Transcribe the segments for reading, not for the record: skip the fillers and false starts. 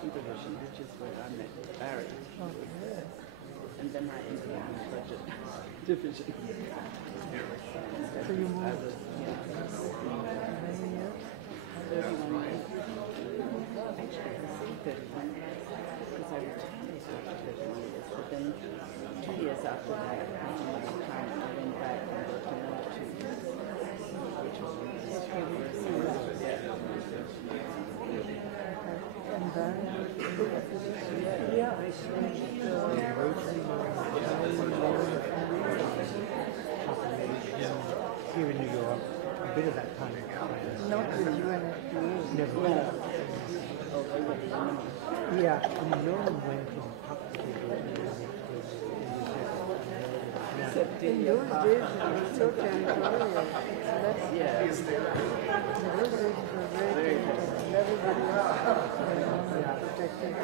Division, which is where I met Barry. Okay. And then I ended up in the budget division. So you moved? Many years? 31 years. Actually, I say 31 because I retired after 31 years. But then 2 years after that, after my retirement, I went back and worked another 2 years, which was really and then, here in New York, a bit of that time. Not with UNFPA. Never. No. Yeah, I mean, no one went from pub to in those days, it was so territorial. That's, yeah. In those days, it was very territorial. Everybody was protected.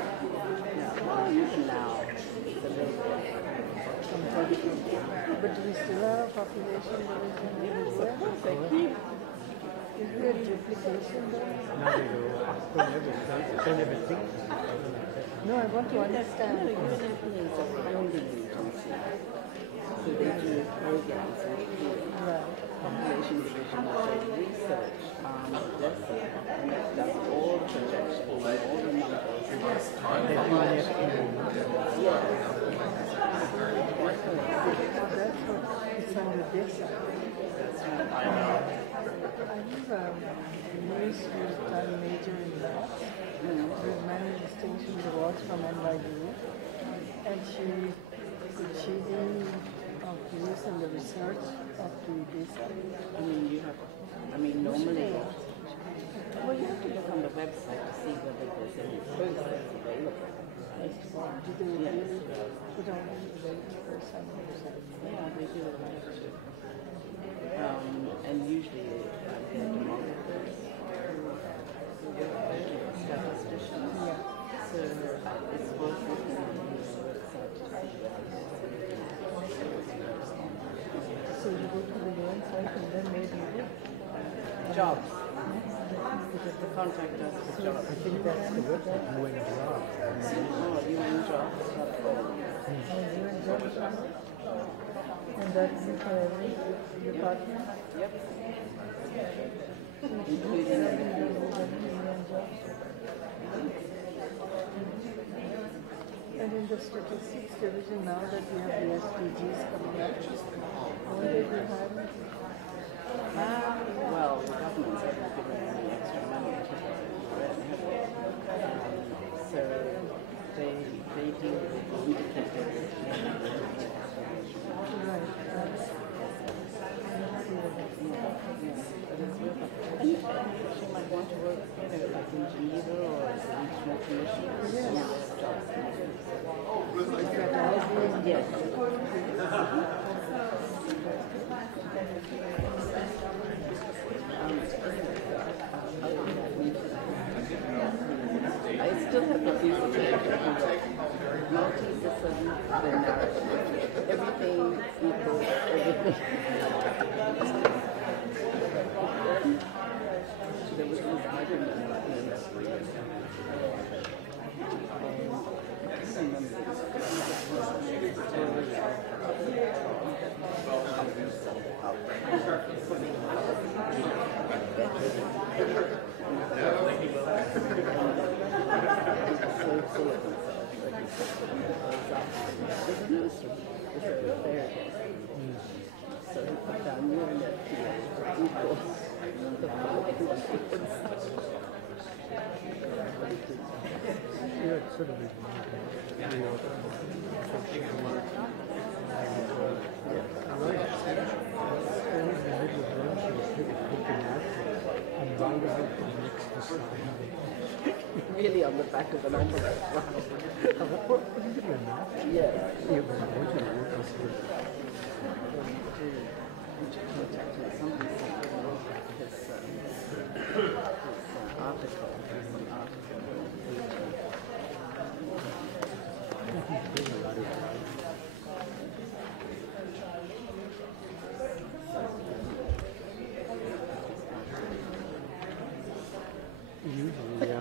Well, even now, it's a little bit. But do we still have a population division everywhere? Is there duplication there? No, they never think. No, I want to understand. No, UNFPA is a funding agency. So they do programs with population division that does research on this and that does all the projections, all the numbers. That's what it's under this. I know. I have a niece who's done major in math with many distinction awards from NYU, and she could she be of use in the research of the data? Normally, well, you have to look on the website to see whether there's any programs available. Do they really put on the some website? Yeah, they do a lot of it. And usually they're demographers who statisticians. Yeah. So it's worth looking on the website to see whether So you go to the website and then maybe jobs. The contact us for jobs. I think that's the website, UN Jobs. Oh, UNjobs.org. And that's for every department? Yep. And in the statistics division, now that we have the SDGs coming up, won't they be hiring? Well, the government's haven't given any extra money to the UN, have they? So they deal with the indicators. Right. And she might want to work, like in Geneva or as a regional commissioner. Yes. I still have refusal to multi-disciplinary. Everything equals everything. There was this argument about the industry. So he put down your net equals the Yeah, it's sort of really on the back of an envelope. Yeah. Usually, yeah.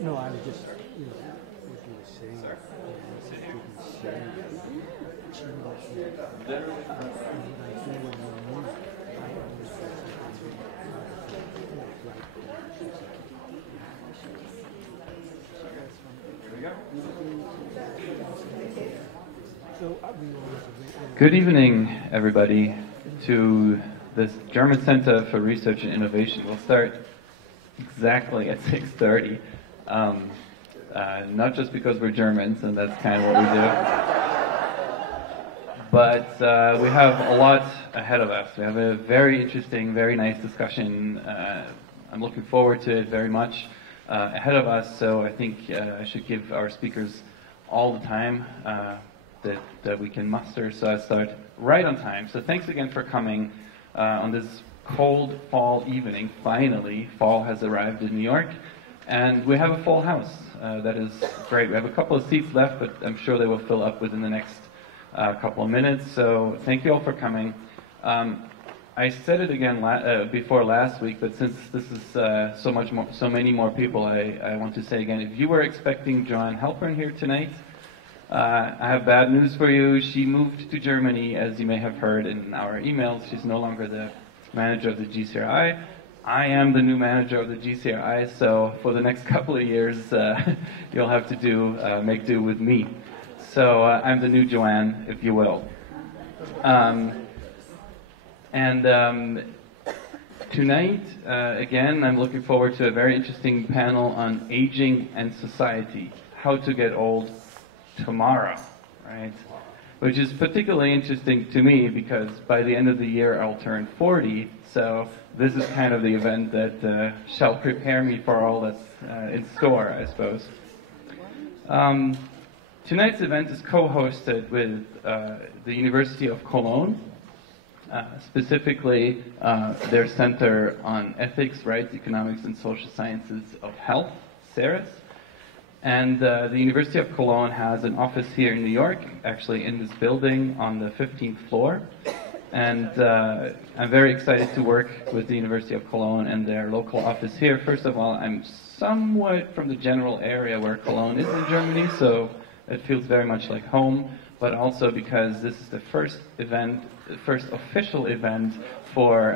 No, I was just, what you were saying. Sorry. Good evening, everybody, to this German Center for Research and Innovation. We'll start exactly at 6:30, not just because we're Germans, and that's kind of what we do, but we have a lot ahead of us. We have a very interesting, very nice discussion. I'm looking forward to it very much ahead of us, so I think I should give our speakers all the time that we can muster, so I start right on time. So thanks again for coming on this cold fall evening. Finally, fall has arrived in New York, and we have a full house. That is great. We have a couple of seats left, but I'm sure they will fill up within the next couple of minutes, so thank you all for coming. I said it again before last week, but since this is so many more people, I want to say again, if you were expecting Joanne Halpern here tonight, I have bad news for you. She moved to Germany, as you may have heard in our emails. She's no longer the manager of the GCRI. I am the new manager of the GCRI, so for the next couple of years, you'll have to make do with me. So I'm the new Joanne, if you will. Tonight, again, I'm looking forward to a very interesting panel on aging and society, how to get old tomorrow, right? Which is particularly interesting to me because by the end of the year I'll turn 40, so this is kind of the event that shall prepare me for all that's in store, I suppose. Tonight's event is co-hosted with the University of Cologne, specifically their Center on Ethics, Rights, Economics, and Social Sciences of Health, CERES. And the University of Cologne has an office here in New York, actually in this building on the 15th floor. And I'm very excited to work with the University of Cologne and their local office here. First of all, I'm somewhat from the general area where Cologne is in Germany, so it feels very much like home, but also because this is the first event, the first official event for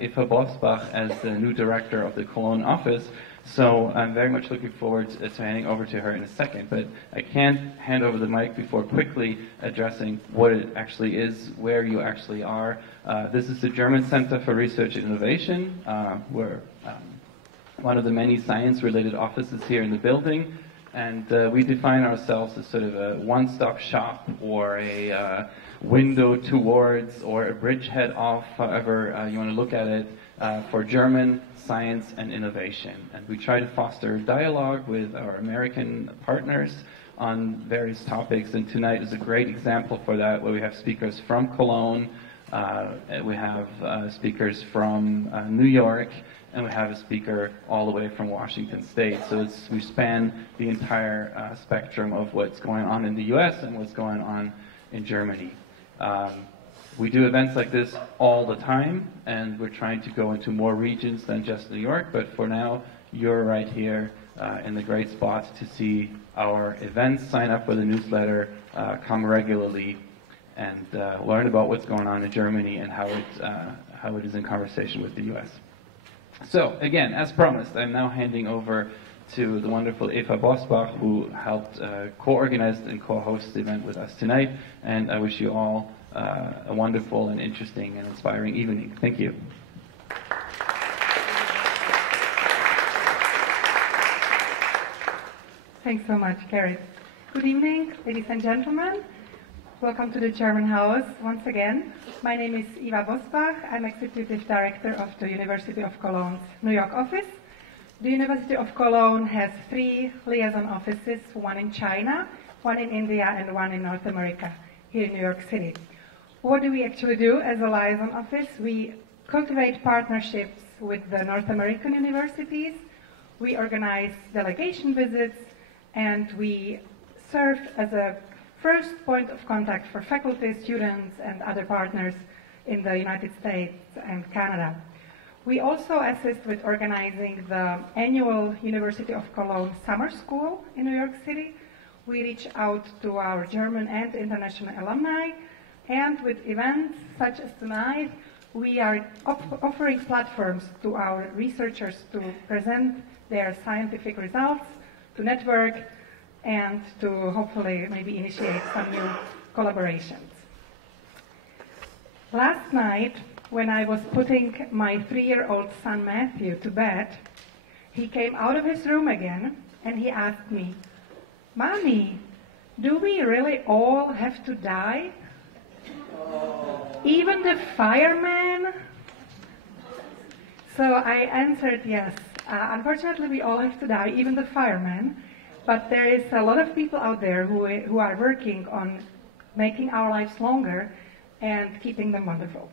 Eva Bosbach as the new director of the Cologne office. So I'm very much looking forward to handing over to her in a second, but I can't hand over the mic before quickly addressing what it actually is, where you actually are. This is the German Center for Research and Innovation. We're one of the many science-related offices here in the building, and we define ourselves as sort of a one-stop shop or a window towards or a bridgehead of, however you want to look at it, for German science and innovation. And we try to foster dialogue with our American partners on various topics, and tonight is a great example for that, where we have speakers from Cologne, we have speakers from New York, and we have a speaker all the way from Washington State. So we span the entire spectrum of what's going on in the US and what's going on in Germany. We do events like this all the time, and we're trying to go into more regions than just New York, but for now, you're right here in the great spot to see our events, sign up for the newsletter, come regularly, and learn about what's going on in Germany and how it is in conversation with the US. So, again, as promised, I'm now handing over to the wonderful Eva Bosbach, who helped co-organize and co-host the event with us tonight, and I wish you all a wonderful and interesting and inspiring evening. Thank you. Thanks so much, Gerrit. Good evening, ladies and gentlemen. Welcome to the German House once again. My name is Eva Bosbach. I'm Executive Director of the University of Cologne's New York office. The University of Cologne has 3 liaison offices, one in China, one in India, and one in North America, here in New York City. What do we actually do as a liaison office? We cultivate partnerships with the North American universities, we organize delegation visits, and we serve as a first point of contact for faculty, students, and other partners in the United States and Canada. We also assist with organizing the annual University of Cologne Summer School in New York City. We reach out to our German and international alumni, and with events such as tonight, we are offering platforms to our researchers to present their scientific results, to network, and to hopefully maybe initiate some new collaborations. Last night, when I was putting my 3-year-old son Matthew to bed, he came out of his room again and he asked me, "Mommy, do we really all have to die? Even the fireman?" So I answered yes. Unfortunately, we all have to die, even the firemen. But there is a lot of people out there who are working on making our lives longer and keeping them wonderful.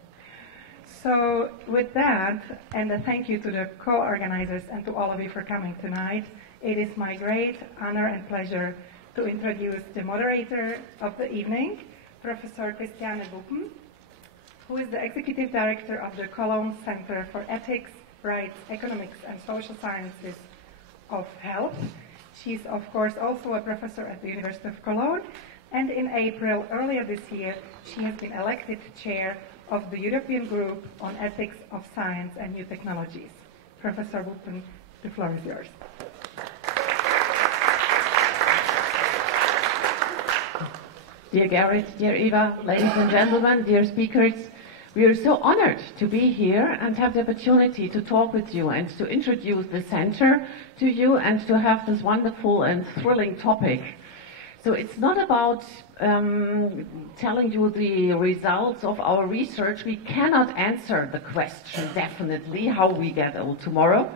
So with that, and a thank you to the co-organizers and to all of you for coming tonight, it is my great honor and pleasure to introduce the moderator of the evening, Professor Christiane Buppen, who is the Executive Director of the Cologne Center for Ethics, Rights, Economics, and Social Sciences of Health. She's, of course, also a professor at the University of Cologne, and in April, earlier this year, she has been elected chair of the European Group on Ethics of Science and New Technologies. Professor Buppen, the floor is yours. Dear Gerrit, dear Eva, ladies and gentlemen, dear speakers, we are so honored to be here and have the opportunity to talk with you and to introduce the center to you and to have this wonderful and thrilling topic. So it's not about telling you the results of our research. We cannot answer the question definitely how we get old tomorrow,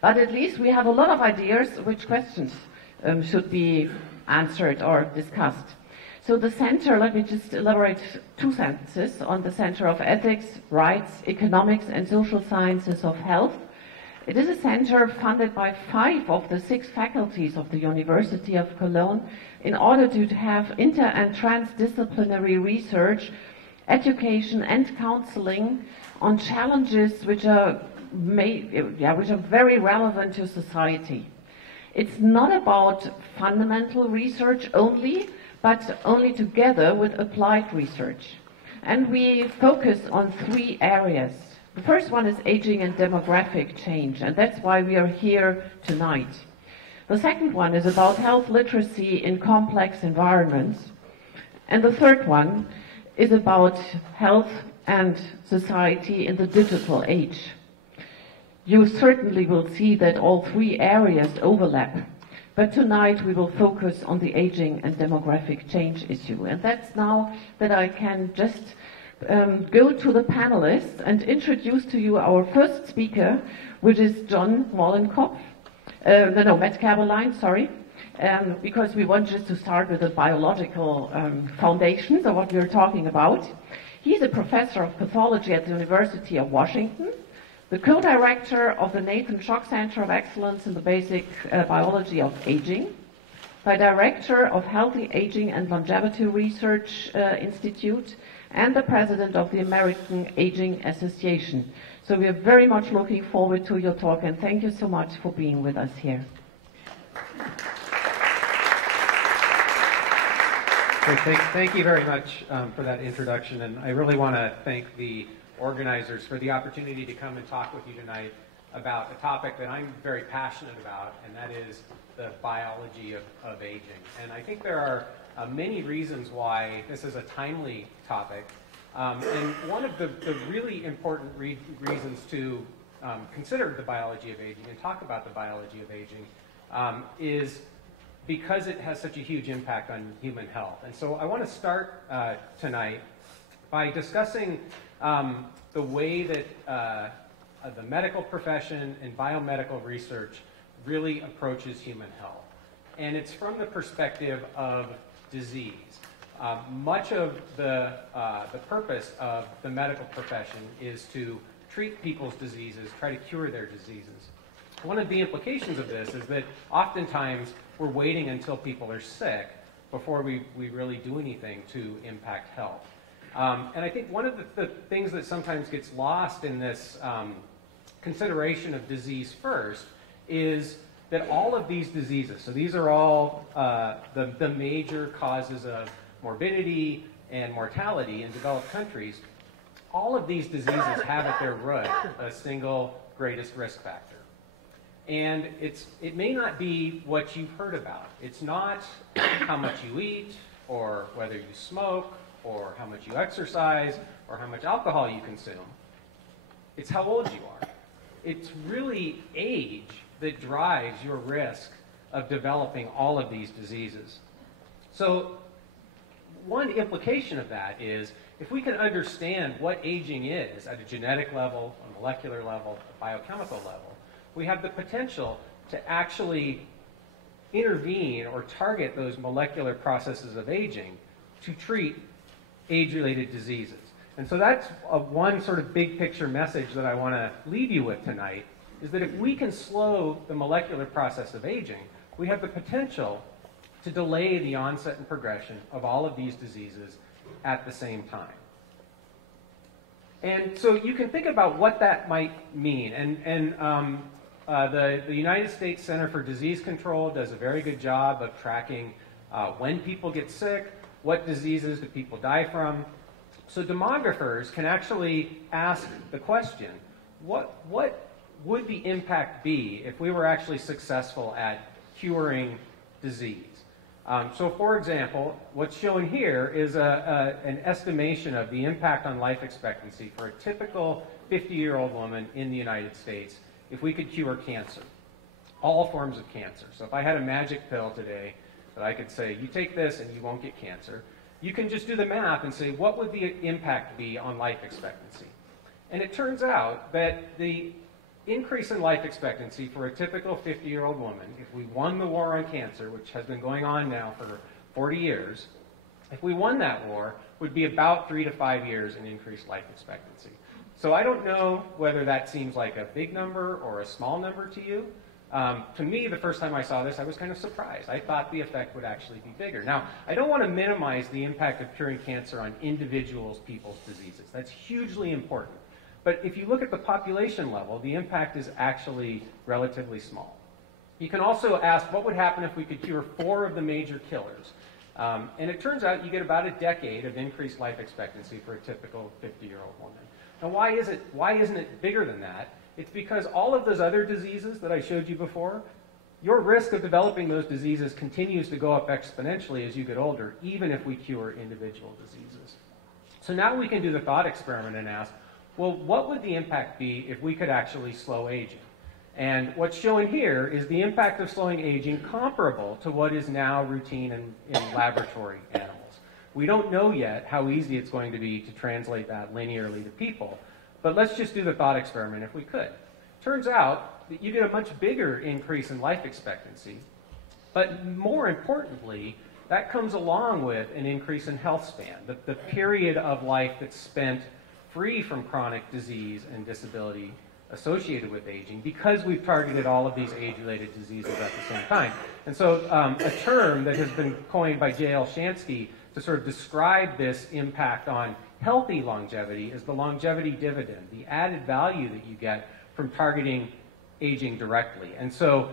but at least we have a lot of ideas which questions should be answered or discussed. So the center, let me just elaborate 2 sentences on the Center of Ethics, Rights, Economics and Social Sciences of Health. It is a center funded by 5 of the 6 faculties of the University of Cologne in order to have inter- and transdisciplinary research education and counseling on challenges which are very relevant to society. It's not about fundamental research only, but only together with applied research. And we focus on 3 areas. The first one is aging and demographic change, and that's why we are here tonight. The second one is about health literacy in complex environments. And the third one is about health and society in the digital age. You certainly will see that all 3 areas overlap. But tonight we will focus on the aging and demographic change issue. And that's now that I can just go to the panelists and introduce to you our first speaker, which is John Mollenkopf. Matt Kaberlein, sorry. Because we want just to start with the biological foundations of what we're talking about. He's a professor of pathology at the University of Washington, the co-director of the Nathan Schock Center of Excellence in the Basic Biology of Aging, the director of Healthy Aging and Longevity Research Institute, and the president of the American Aging Association. So we are very much looking forward to your talk, and thank you so much for being with us here. Thank you very much for that introduction, and I really want to thank the organizers for the opportunity to come and talk with you tonight about a topic that I'm very passionate about, and that is the biology of aging. And I think there are many reasons why this is a timely topic. And one of the really important reasons to consider the biology of aging and talk about the biology of aging is because it has such a huge impact on human health. And so I want to start tonight by discussing the way that the medical profession and biomedical research really approaches human health. And it's from the perspective of disease. Much of the purpose of the medical profession is to treat people's diseases, try to cure their diseases. One of the implications of this is that oftentimes we're waiting until people are sick before we really do anything to impact health. And I think one of the things that sometimes gets lost in this consideration of disease first is that all of these diseases, so these are all the major causes of morbidity and mortality in developed countries, all of these diseases have at their root a single greatest risk factor. And it may not be what you've heard about. It's not how much you eat, or whether you smoke, or how much you exercise, or how much alcohol you consume. It's how old you are. It's really age that drives your risk of developing all of these diseases. So one implication of that is if we can understand what aging is at a genetic level, a molecular level, a biochemical level, we have the potential to actually intervene or target those molecular processes of aging to treat age-related diseases. And so that's one sort of big picture message that I want to leave you with tonight, is that if we can slow the molecular process of aging, we have the potential to delay the onset and progression of all of these diseases at the same time. And so you can think about what that might mean. The United States Center for Disease Control does a very good job of tracking when people get sick, what diseases do people die from. So demographers can actually ask the question, what would the impact be if we were actually successful at curing disease? So for example, what's shown here is an estimation of the impact on life expectancy for a typical 50-year-old woman in the United States if we could cure cancer, all forms of cancer. So if I had a magic pill today that I could say, you take this and you won't get cancer, you can just do the math and say, what would the impact be on life expectancy? And it turns out that the increase in life expectancy for a typical 50-year-old woman, if we won the war on cancer, which has been going on now for 40 years, if we won that war, would be about 3 to 5 years in increased life expectancy. So I don't know whether that seems like a big number or a small number to you, To me, the first time I saw this, I was kind of surprised. I thought the effect would actually be bigger. Now, I don't want to minimize the impact of curing cancer on individuals, people's diseases. That's hugely important. But if you look at the population level, the impact is actually relatively small. You can also ask, what would happen if we could cure 4 of the major killers? And it turns out you get about a decade of increased life expectancy for a typical 50-year-old woman. Now, why isn't it bigger than that? It's because all of those other diseases that I showed you before, your risk of developing those diseases continues to go up exponentially as you get older, even if we cure individual diseases. So now we can do the thought experiment and ask, well, what would the impact be if we could actually slow aging? And what's shown here is the impact of slowing aging comparable to what is now routine in laboratory animals. We don't know yet how easy it's going to be to translate that linearly to people, but let's just do the thought experiment if we could. Turns out that you get a much bigger increase in life expectancy, but more importantly, that comes along with an increase in health span, the period of life that's spent free from chronic disease and disability associated with aging, because we've targeted all of these age-related diseases at the same time. And so a term that has been coined by J.L. Shansky to sort of describe this impact on healthy longevity is the longevity dividend, the added value that you get from targeting aging directly. And so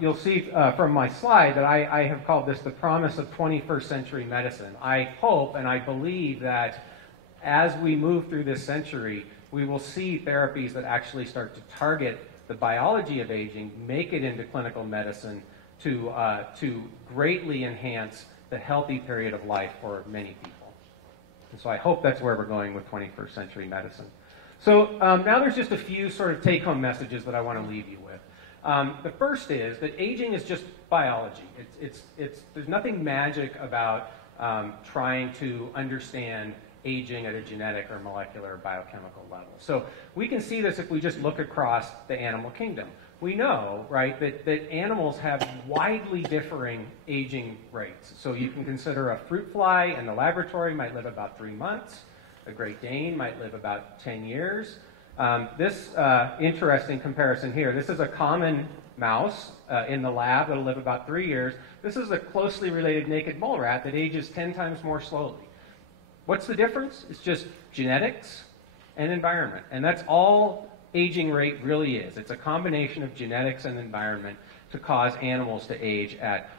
you'll see from my slide that I have called this the promise of 21st century medicine. I hope and I believe that as we move through this century, we will see therapies that actually start to target the biology of aging, make it into clinical medicine to greatly enhance the healthy period of life for many people. And so I hope that's where we're going with 21st century medicine. So now there's just a few sort of take-home messages that I want to leave you with. The first is that aging is just biology. There's nothing magic about trying to understand aging at a genetic or molecular or biochemical level. So we can see this if we just look across the animal kingdom. We know, right, that animals have widely differing aging rates. So you can consider a fruit fly in the laboratory might live about 3 months. A Great Dane might live about 10 years. This interesting comparison here, this is a common mouse in the lab that'll live about 3 years. This is a closely related naked mole rat that ages 10 times more slowly. What's the difference? It's just genetics and environment. And that's all aging rate really is. It's a combination of genetics and environment to cause animals to age at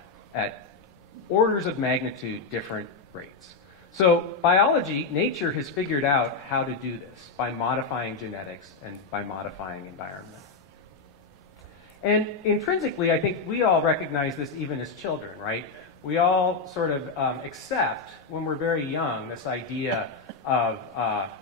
orders of magnitude different rates. So biology, nature has figured out how to do this by modifying genetics and by modifying environment. And intrinsically, I think we all recognize this even as children, right? We all sort of accept, when we're very young, this idea of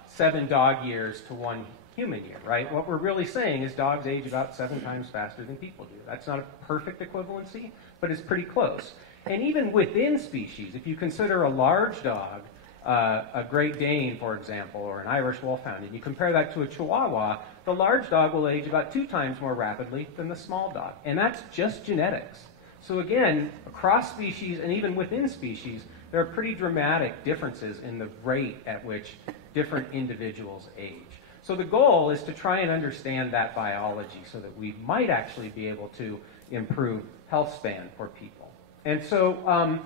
7 dog years to 1 human year, right? What we're really saying is dogs age about 7 times faster than people do. That's not a perfect equivalency, but it's pretty close. And even within species, if you consider a large dog, a Great Dane, for example, or an Irish Wolfhound, and you compare that to a Chihuahua, the large dog will age about 2 times more rapidly than the small dog. And that's just genetics. So again, across species and even within species, there are pretty dramatic differences in the rate at which different individuals age. So the goal is to try and understand that biology so that we might actually be able to improve health span for people. And so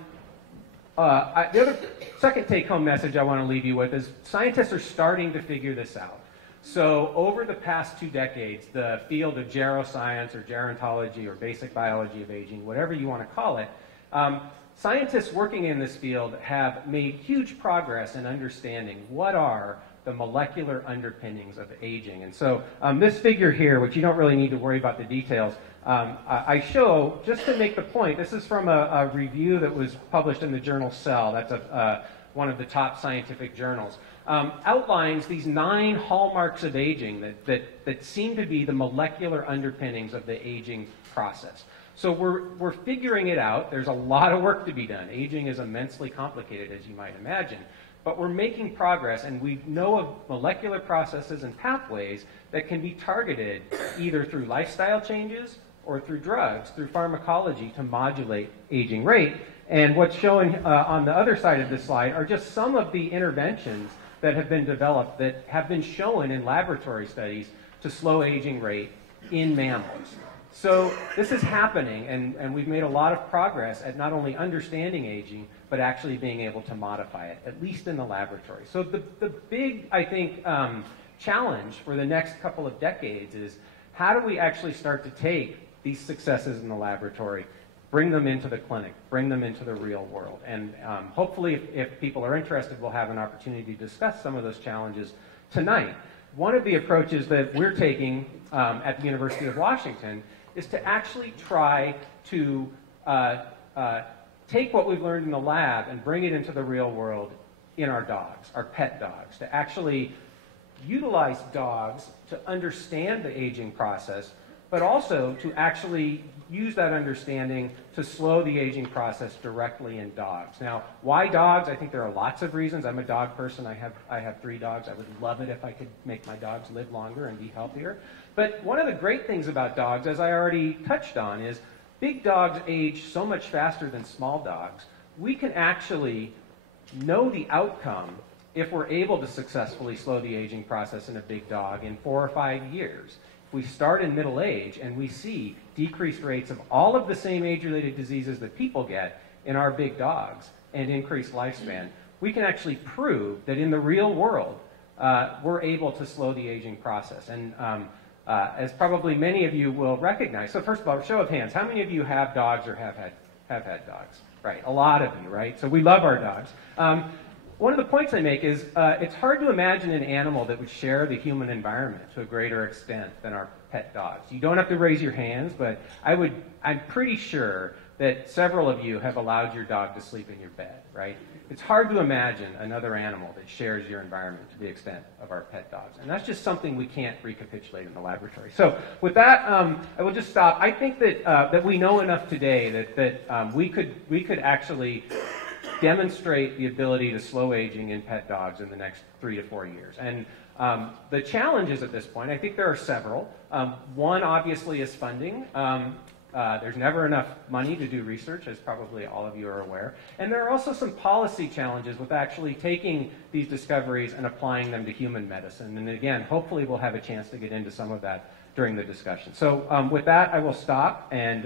the other second take-home message I want to leave you with is scientists are starting to figure this out. So over the past 2 decades, the field of geroscience or gerontology or basic biology of aging, whatever you want to call it, scientists working in this field have made huge progress in understanding what are the molecular underpinnings of aging. And so this figure here, which you don't really need to worry about the details, I show just to make the point. This is from a review that was published in the journal Cell. That's one of the top scientific journals. Outlines these 9 hallmarks of aging that seem to be the molecular underpinnings of the aging process. So we're figuring it out. There's a lot of work to be done. Aging is immensely complicated, as you might imagine. But we're making progress, and we know of molecular processes and pathways that can be targeted either through lifestyle changes or through drugs, through pharmacology, to modulate aging rate. And what's shown on the other side of this slide are just some of the interventions that have been developed that have been shown in laboratory studies to slow aging rate in mammals. So this is happening, and we've made a lot of progress at not only understanding aging, but actually being able to modify it, at least in the laboratory. So the big, I think, challenge for the next couple of decades is how do we actually start to take these successes in the laboratory, bring them into the clinic, bring them into the real world. And hopefully, if people are interested, we'll have an opportunity to discuss some of those challenges tonight. One of the approaches that we're taking at the University of Washington is to actually try to take what we've learned in the lab and bring it into the real world in our dogs, our pet dogs, to actually utilize dogs to understand the aging process, but also to actually use that understanding to slow the aging process directly in dogs. Now, why dogs? I think there are lots of reasons. I'm a dog person. I have 3 dogs. I would love it if I could make my dogs live longer and be healthier. But one of the great things about dogs, as I already touched on, is big dogs age so much faster than small dogs. We can actually know the outcome if we're able to successfully slow the aging process in a big dog in 4 or 5 years. If we start in middle age and we see decreased rates of all of the same age-related diseases that people get in our big dogs and increased lifespan, we can actually prove that in the real world we're able to slow the aging process. And as probably many of you will recognize, so first of all, show of hands, how many of you have dogs or have had dogs? Right, a lot of you, right? So we love our dogs. One of the points I make is it's hard to imagine an animal that would share the human environment to a greater extent than our pet dogs. You don't have to raise your hands, but I'm pretty sure that several of you have allowed your dog to sleep in your bed, right? It's hard to imagine another animal that shares your environment to the extent of our pet dogs. And that's just something we can't recapitulate in the laboratory. So with that, I will just stop. I think that we know enough today that we could actually demonstrate the ability to slow aging in pet dogs in the next 3 to 4 years. And the challenges at this point, I think there are several. One, obviously, is funding. There's never enough money to do research, as probably all of you are aware. And there are also some policy challenges with actually taking these discoveries and applying them to human medicine. And again, hopefully we'll have a chance to get into some of that during the discussion. So with that, I will stop and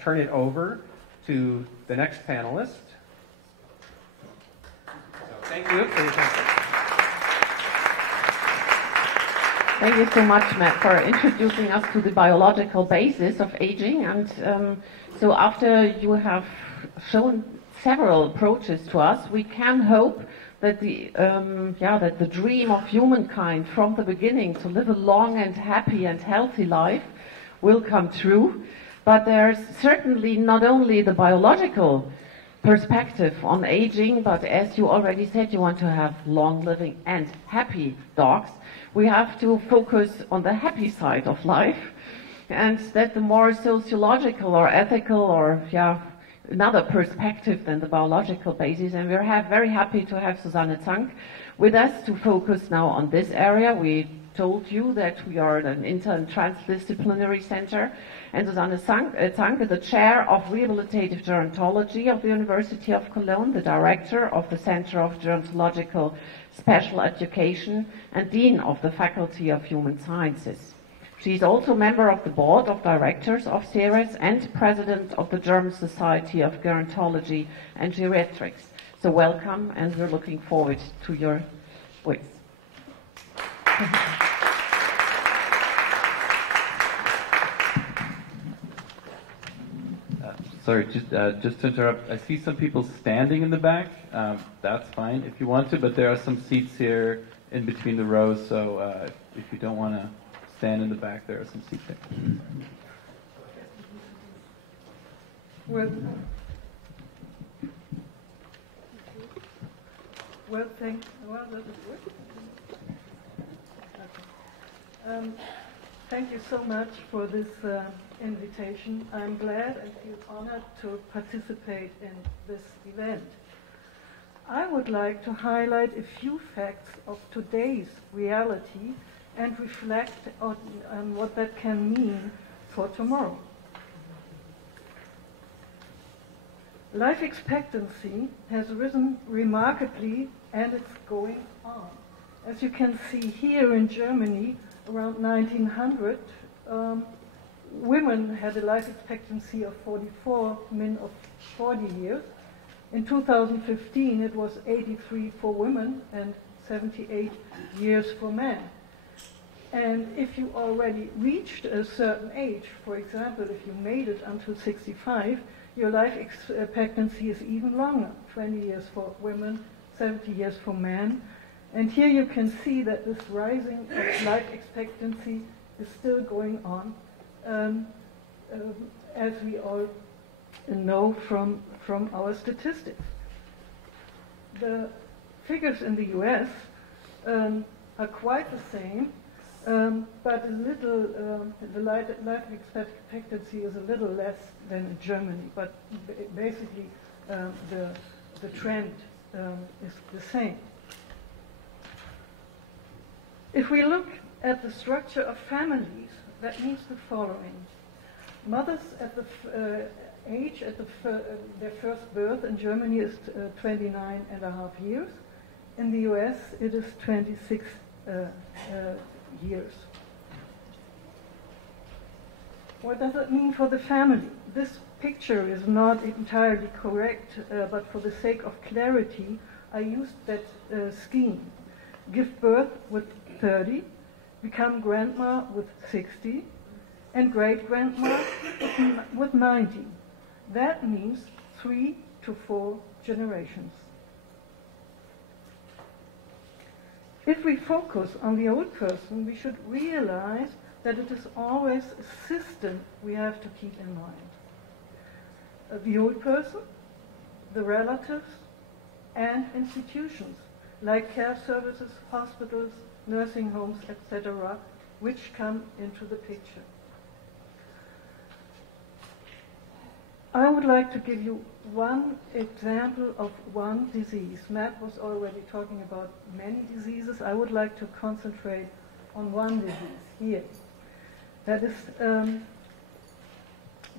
turn it over to the next panelist. Thank you for your time. Thank you so much, Matt, for introducing us to the biological basis of aging. And so after you have shown several approaches to us, we can hope that that the dream of humankind from the beginning to live a long and happy and healthy life will come true. But there's certainly not only the biological perspective on aging, but as you already said, you want to have long living and happy dogs. We have to focus on the happy side of life, and that's the more sociological or ethical or another perspective than the biological basis. And we're very happy to have Susanne Zank with us to focus now on this area. We told you that we are an inter- and transdisciplinary center, and Susanne Zank is the chair of rehabilitative gerontology of the University of Cologne, the director of the Center of Gerontological Special Education, and dean of the Faculty of Human Sciences. She is also a member of the board of directors of CERES and president of the German Society of Gerontology and Geriatrics. So welcome, and we're looking forward to your voice. Sorry, just to interrupt. I see some people standing in the back. That's fine if you want to, but there are some seats here in between the rows, so if you don't want to stand in the back, there are some seats there. Well, thanks. Well, does it work? Okay. Thank you so much for this invitation. I'm glad and feel honored to participate in this event. I would like to highlight a few facts of today's reality and reflect on what that can mean for tomorrow. Life expectancy has risen remarkably, and it's going on. As you can see here in Germany, around 1900, women had a life expectancy of 44, men of 40 years. In 2015, it was 83 for women and 78 years for men. And if you already reached a certain age, for example, if you made it until 65, your life expectancy is even longer, 20 years for women, 70 years for men. And here you can see that this rising of life expectancy is still going on, as we all know from our statistics. The figures in the US are quite the same, but a little, the life expectancy is a little less than in Germany, but basically the trend is the same. If we look at the structure of families, that means the following. Mothers at the age at their first birth in Germany is 29.5 years. In the US, it is 26 years. What does it mean for the family? This picture is not entirely correct, but for the sake of clarity, I used that scheme. Give birth with 30, become grandma with 60, and great-grandma with 90. That means 3 to 4 generations. If we focus on the old person, we should realize that it is always a system we have to keep in mind. The old person, the relatives, and institutions like care services, hospitals, nursing homes, etc., which come into the picture. I would like to give you one example of one disease. Matt was already talking about many diseases. I would like to concentrate on one disease here. That is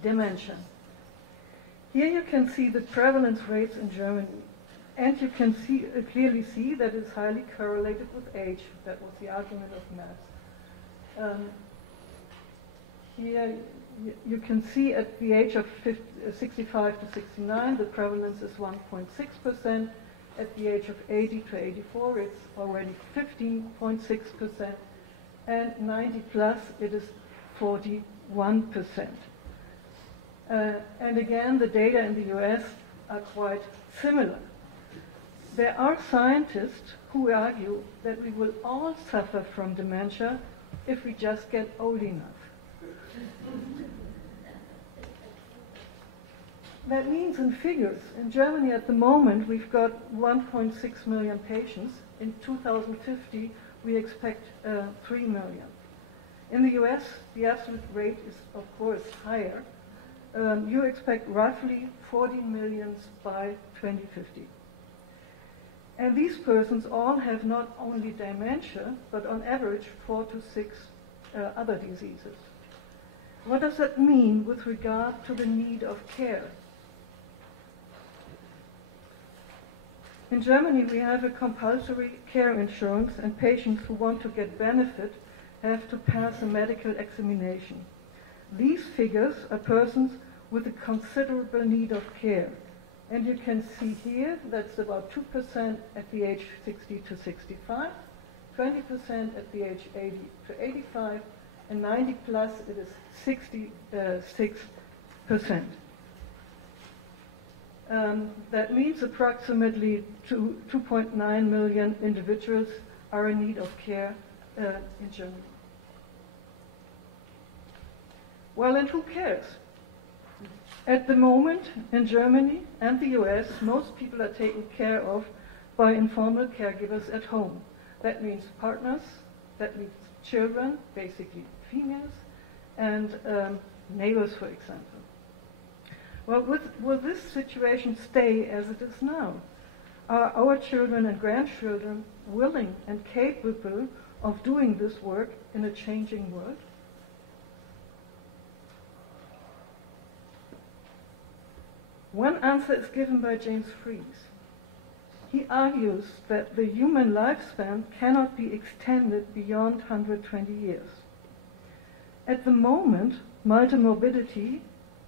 dementia. Here you can see the prevalence rates in Germany. And you can clearly see that it's highly correlated with age. That was the argument of Matt. Here you can see at the age of 65 to 69, the prevalence is 1.6%. At the age of 80 to 84, it's already 15.6%. And 90 plus, it is 41%. And again, the data in the US are quite similar. There are scientists who argue that we will all suffer from dementia if we just get old enough. That means in figures, in Germany at the moment we've got 1.6 million patients. In 2050 we expect 3 million. In the US the absolute rate is of course higher. You expect roughly 40 million by 2050. And these persons all have not only dementia, but on average 4 to 6 other diseases. What does that mean with regard to the need of care? In Germany, we have a compulsory care insurance, and patients who want to get benefit have to pass a medical examination. These figures are persons with a considerable need of care. And you can see here that's about 2% at the age 60 to 65, 20% at the age 80 to 85, and 90 plus it is 66%. That means approximately 2.9 million individuals are in need of care in Germany. Well, and who cares? At the moment, in Germany and the US, most people are taken care of by informal caregivers at home. That means partners, that means children, basically females, and neighbors, for example. Well, will this situation stay as it is now? Are our children and grandchildren willing and capable of doing this work in a changing world? One answer is given by James Fries. He argues that the human lifespan cannot be extended beyond 120 years. At the moment, Multimorbidity,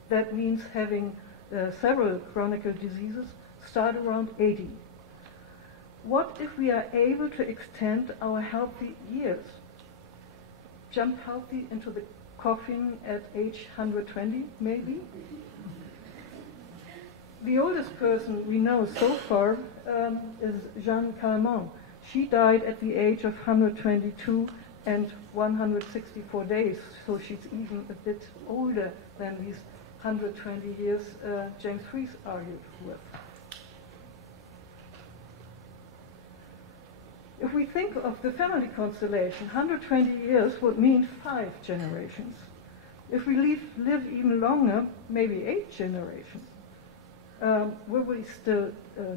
that means having several chronic diseases, start around 80. What if we are able to extend our healthy years? Jump healthy into the coffin at age 120, maybe? The oldest person we know so far is Jeanne Calment. She died at the age of 122 and 164 days, so she's even a bit older than these 120 years James Fries argued with. If we think of the family constellation, 120 years would mean 5 generations. If we live even longer, maybe 8 generations, will we still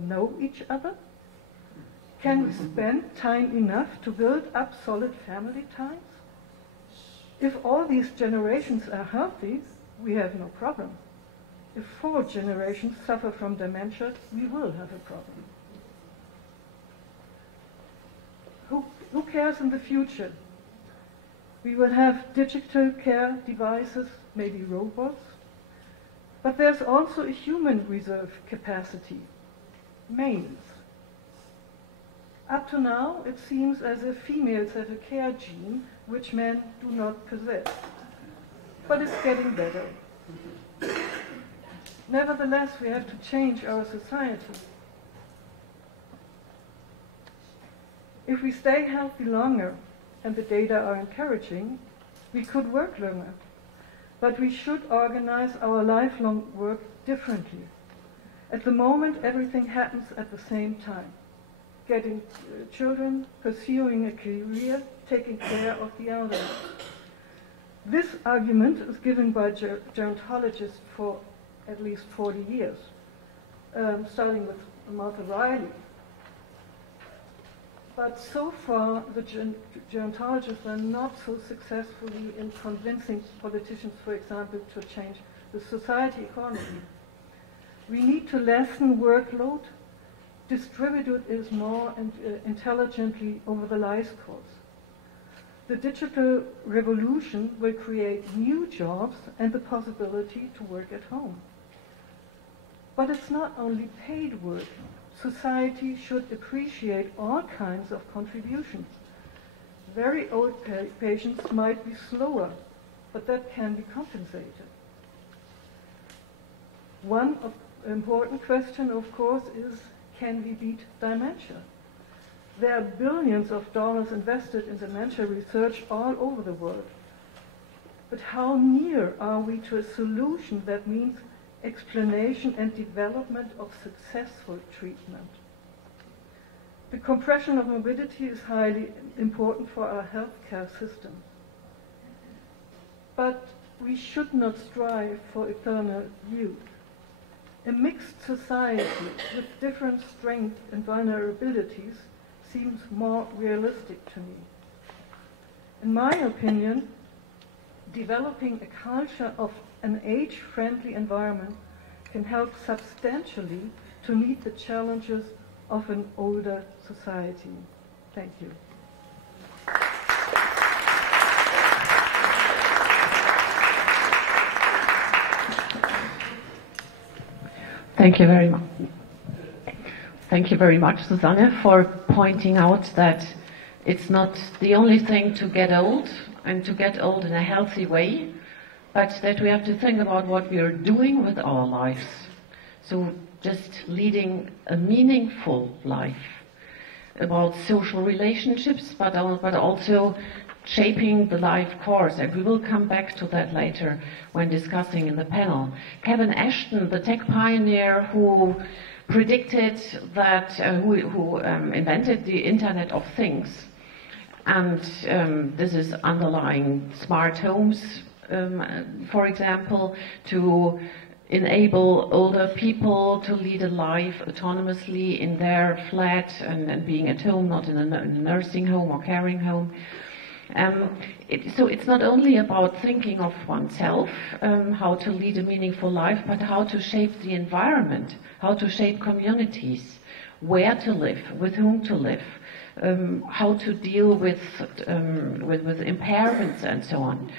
know each other? Can we spend time enough to build up solid family ties? If all these generations are healthy, we have no problem. If 4 generations suffer from dementia, we will have a problem. Who cares in the future? We will have digital care devices, maybe robots, but there's also a human reserve capacity, males. Up to now, it seems as if females have a care gene which men do not possess, but it's getting better. Nevertheless, we have to change our society. If we stay healthy longer, and the data are encouraging, we could work longer. But we should organize our lifelong work differently. At the moment, everything happens at the same time. Getting children, pursuing a career, taking care of the elderly. This argument is given by gerontologists for at least 40 years, starting with Martha Riley. But so far, the gerontologists are not so successfully in convincing politicians, for example, to change the society economy. We need to lessen workload, distribute it more intelligently over the life course. The digital revolution will create new jobs and the possibility to work at home. But it's not only paid work. Society should appreciate all kinds of contributions. Very old patients might be slower, but that can be compensated. One important question, of course, is, can we beat dementia? There are billions of dollars invested in dementia research all over the world. But how near are we to a solution that means explanation and development of successful treatment? The compression of morbidity is highly important for our healthcare system. But we should not strive for eternal youth. A mixed society with different strengths and vulnerabilities seems more realistic to me. In my opinion, developing a culture of an age-friendly environment can help substantially to meet the challenges of an older society. Thank you. Thank you very much. Thank you very much, Susanne, for pointing out that it's not the only thing to get old, and to get old in a healthy way, but that we have to think about what we are doing with our lives. So just leading a meaningful life, about social relationships, but also shaping the life course, and we will come back to that later when discussing in the panel. Kevin Ashton, the tech pioneer who predicted that, who invented the Internet of Things, and this is underlying smart homes, for example, to enable older people to lead a life autonomously in their flat and being at home, not in a nursing home or caring home. So it's not only about thinking of oneself, how to lead a meaningful life, but how to shape the environment, how to shape communities, where to live, with whom to live, how to deal with impairments and so on.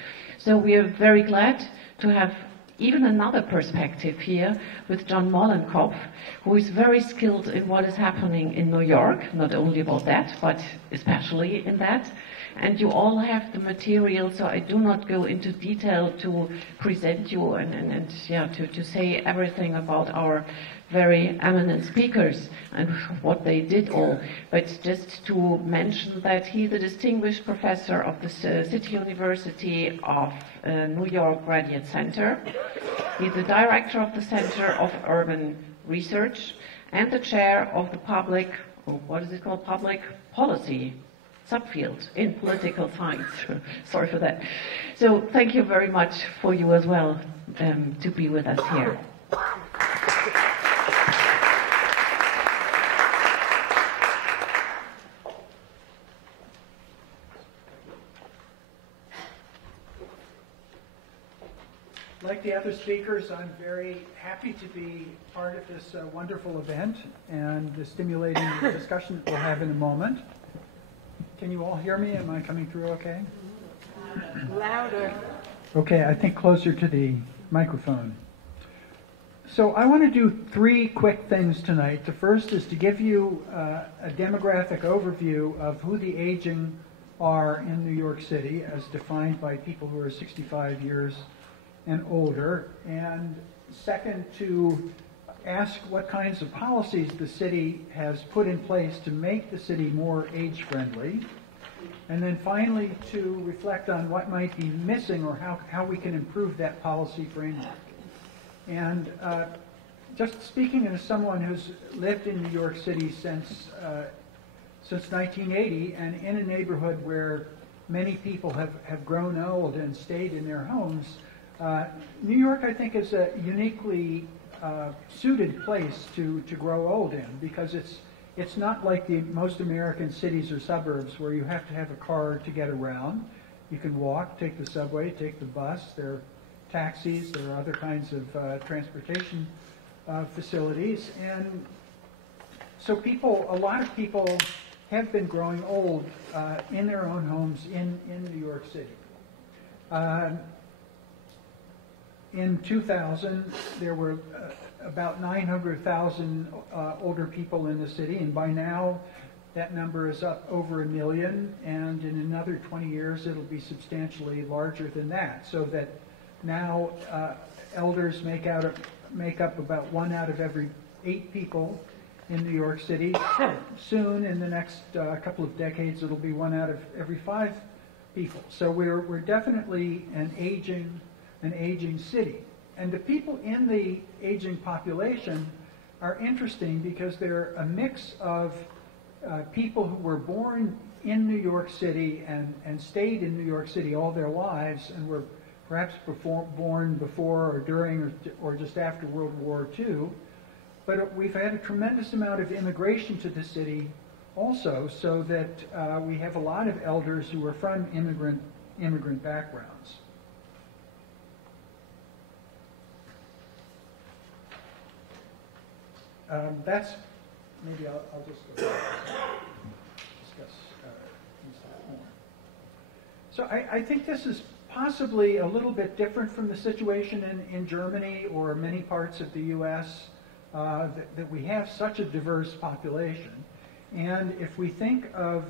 So we are very glad to have even another perspective here with John Mollenkopf, who is very skilled in what is happening in New York, not only about that, but especially in that. And you all have the material, so I do not go into detail to present you and to say everything about our very eminent speakers and what they did all, but just to mention that he's a distinguished professor of the City University of New York Graduate Center. He's the director of the Center of Urban Research and the chair of the public policy subfield in political science. Sorry for that. So thank you very much for you as well to be with us here. Like the other speakers, I'm very happy to be part of this wonderful event and the stimulating discussion that we'll have in a moment. Can you all hear me? Am I coming through okay? Louder. Okay, I think closer to the microphone. So I want to do three quick things tonight. The first is to give you a demographic overview of who the aging are in New York City as defined by people who are 65 years and older. And second, to ask what kinds of policies the city has put in place to make the city more age-friendly. And then finally, to reflect on what might be missing or how we can improve that policy framework. And just speaking as someone who's lived in New York City since 1980 and in a neighborhood where many people have grown old and stayed in their homes, New York, I think, is a uniquely suited place to grow old in, because it's not like most American cities or suburbs where you have to have a car to get around. You can walk, take the subway, take the bus. There are taxis. There are other kinds of transportation facilities. And so a lot of people have been growing old in their own homes in New York City. In 2000, there were about 900,000 older people in the city, and by now that number is up over 1 million, and in another 20 years it'll be substantially larger than that, so that now elders make up about 1 out of every 8 people in New York City. Soon, in the next couple of decades, it'll be 1 out of every 5 people. So we're definitely an aging city. And the people in the aging population are interesting because they're a mix of people who were born in New York City and stayed in New York City all their lives and were perhaps born before or during or just after World War II. But we've had a tremendous amount of immigration to the city also, so that we have a lot of elders who are from immigrant backgrounds. Maybe I'll just go discuss that more. So I think this is possibly a little bit different from the situation in Germany or many parts of the U.S. That we have such a diverse population. And if we think of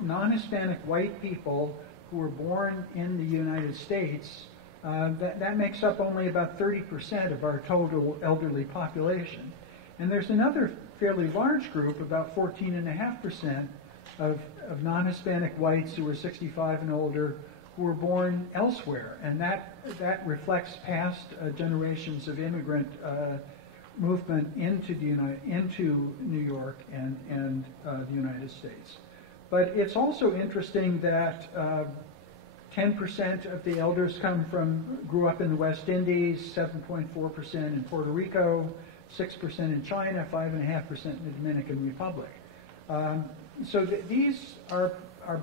non-Hispanic white people who were born in the United States, that makes up only about 30% of our total elderly population. And there's another fairly large group, about 14.5% of non-Hispanic whites who are 65 and older, who were born elsewhere. And that reflects past generations of immigrant movement into New York and the United States. But it's also interesting that 10% of the elders grew up in the West Indies, 7.4% in Puerto Rico, 6% in China, 5.5% in the Dominican Republic. So these are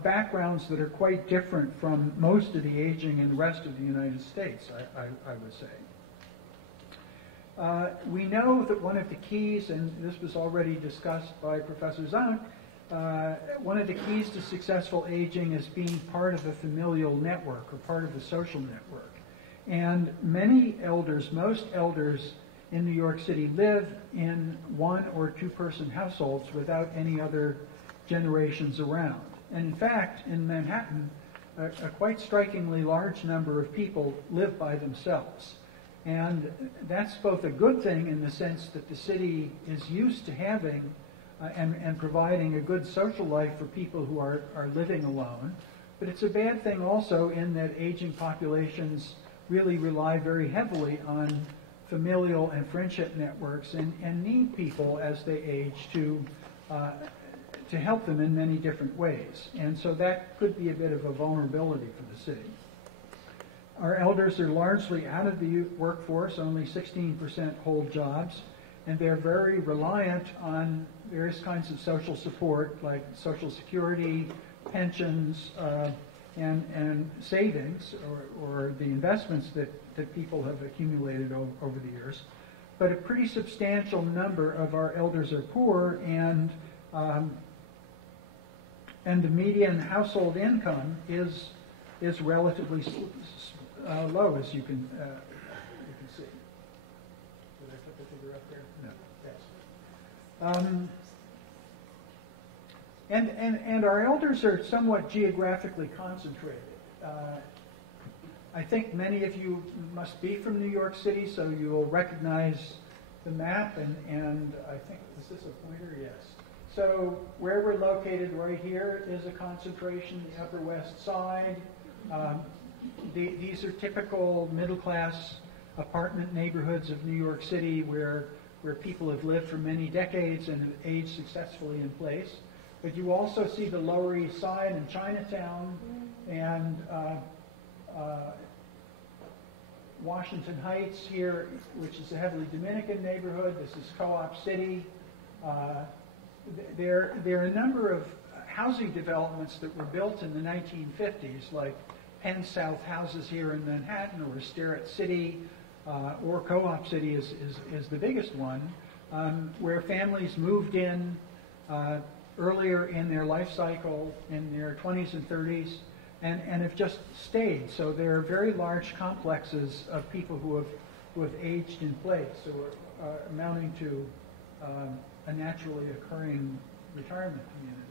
backgrounds that are quite different from most of the aging in the rest of the United States, I would say. We know that one of the keys, and this was already discussed by Professor Zank, one of the keys to successful aging is being part of a familial network or part of a social network. And many elders, most elders in New York City live in one or two person households without any other generations around. And in fact, in Manhattan, a quite strikingly large number of people live by themselves. And that's both a good thing in the sense that the city is used to having and providing a good social life for people who are living alone. But it's a bad thing also in that aging populations really rely very heavily on familial and friendship networks and need people as they age to help them in many different ways. And so that could be a bit of a vulnerability for the city. Our elders are largely out of the workforce, only 16% hold jobs, and they're very reliant on various kinds of social support like Social Security, pensions, and savings, or the investments that people have accumulated over the years. But a pretty substantial number of our elders are poor, and the median household income is relatively low, as you can see. Did I put the figure up there? No. Yes. And our elders are somewhat geographically concentrated. I think many of you must be from New York City, so you will recognize the map, and I think, is this a pointer? Yes. So where we're located right here is a concentration, the Upper West Side. These are typical middle-class apartment neighborhoods of New York City where people have lived for many decades and have aged successfully in place. But you also see the Lower East Side and Chinatown and Washington Heights here, which is a heavily Dominican neighborhood. This is Co-op City. There are a number of housing developments that were built in the 1950s, like Penn South houses here in Manhattan, or Sterrett City, or Co-op City is the biggest one, where families moved in earlier in their life cycle, in their 20s and 30s, and have just stayed. So there are very large complexes of people who have aged in place, so amounting to a naturally occurring retirement community.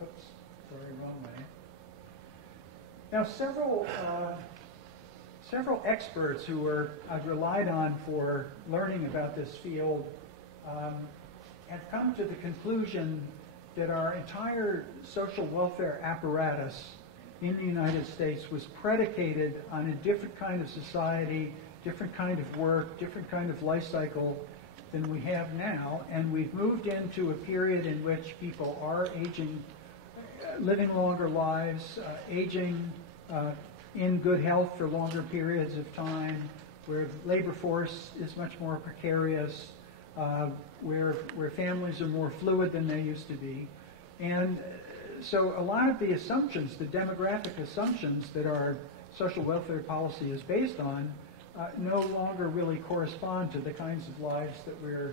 Oops, sorry, wrong way. Now, several experts who I've relied on for learning about this field have come to the conclusion that our entire social welfare apparatus in the United States was predicated on a different kind of society, different kind of work, different kind of life cycle than we have now, and we've moved into a period in which people are aging, living longer lives, aging in good health for longer periods of time, where the labor force is much more precarious, where families are more fluid than they used to be. And so a lot of the assumptions, the demographic assumptions that our social welfare policy is based on, no longer really correspond to the kinds of lives that we're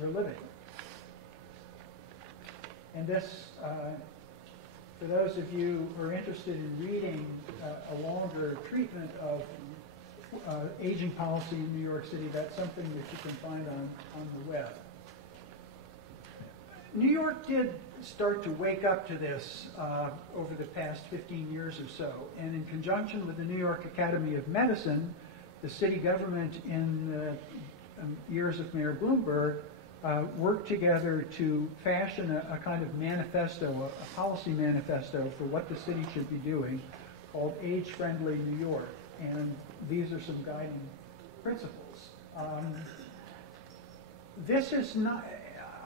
living. And this, for those of you who are interested in reading a longer treatment of aging policy in New York City, that's something that you can find on the web. New York did start to wake up to this over the past 15 years or so, and in conjunction with the New York Academy of Medicine, the city government in the years of Mayor Bloomberg worked together to fashion a kind of manifesto, a policy manifesto for what the city should be doing, called Age-Friendly New York, and these are some guiding principles. This is not...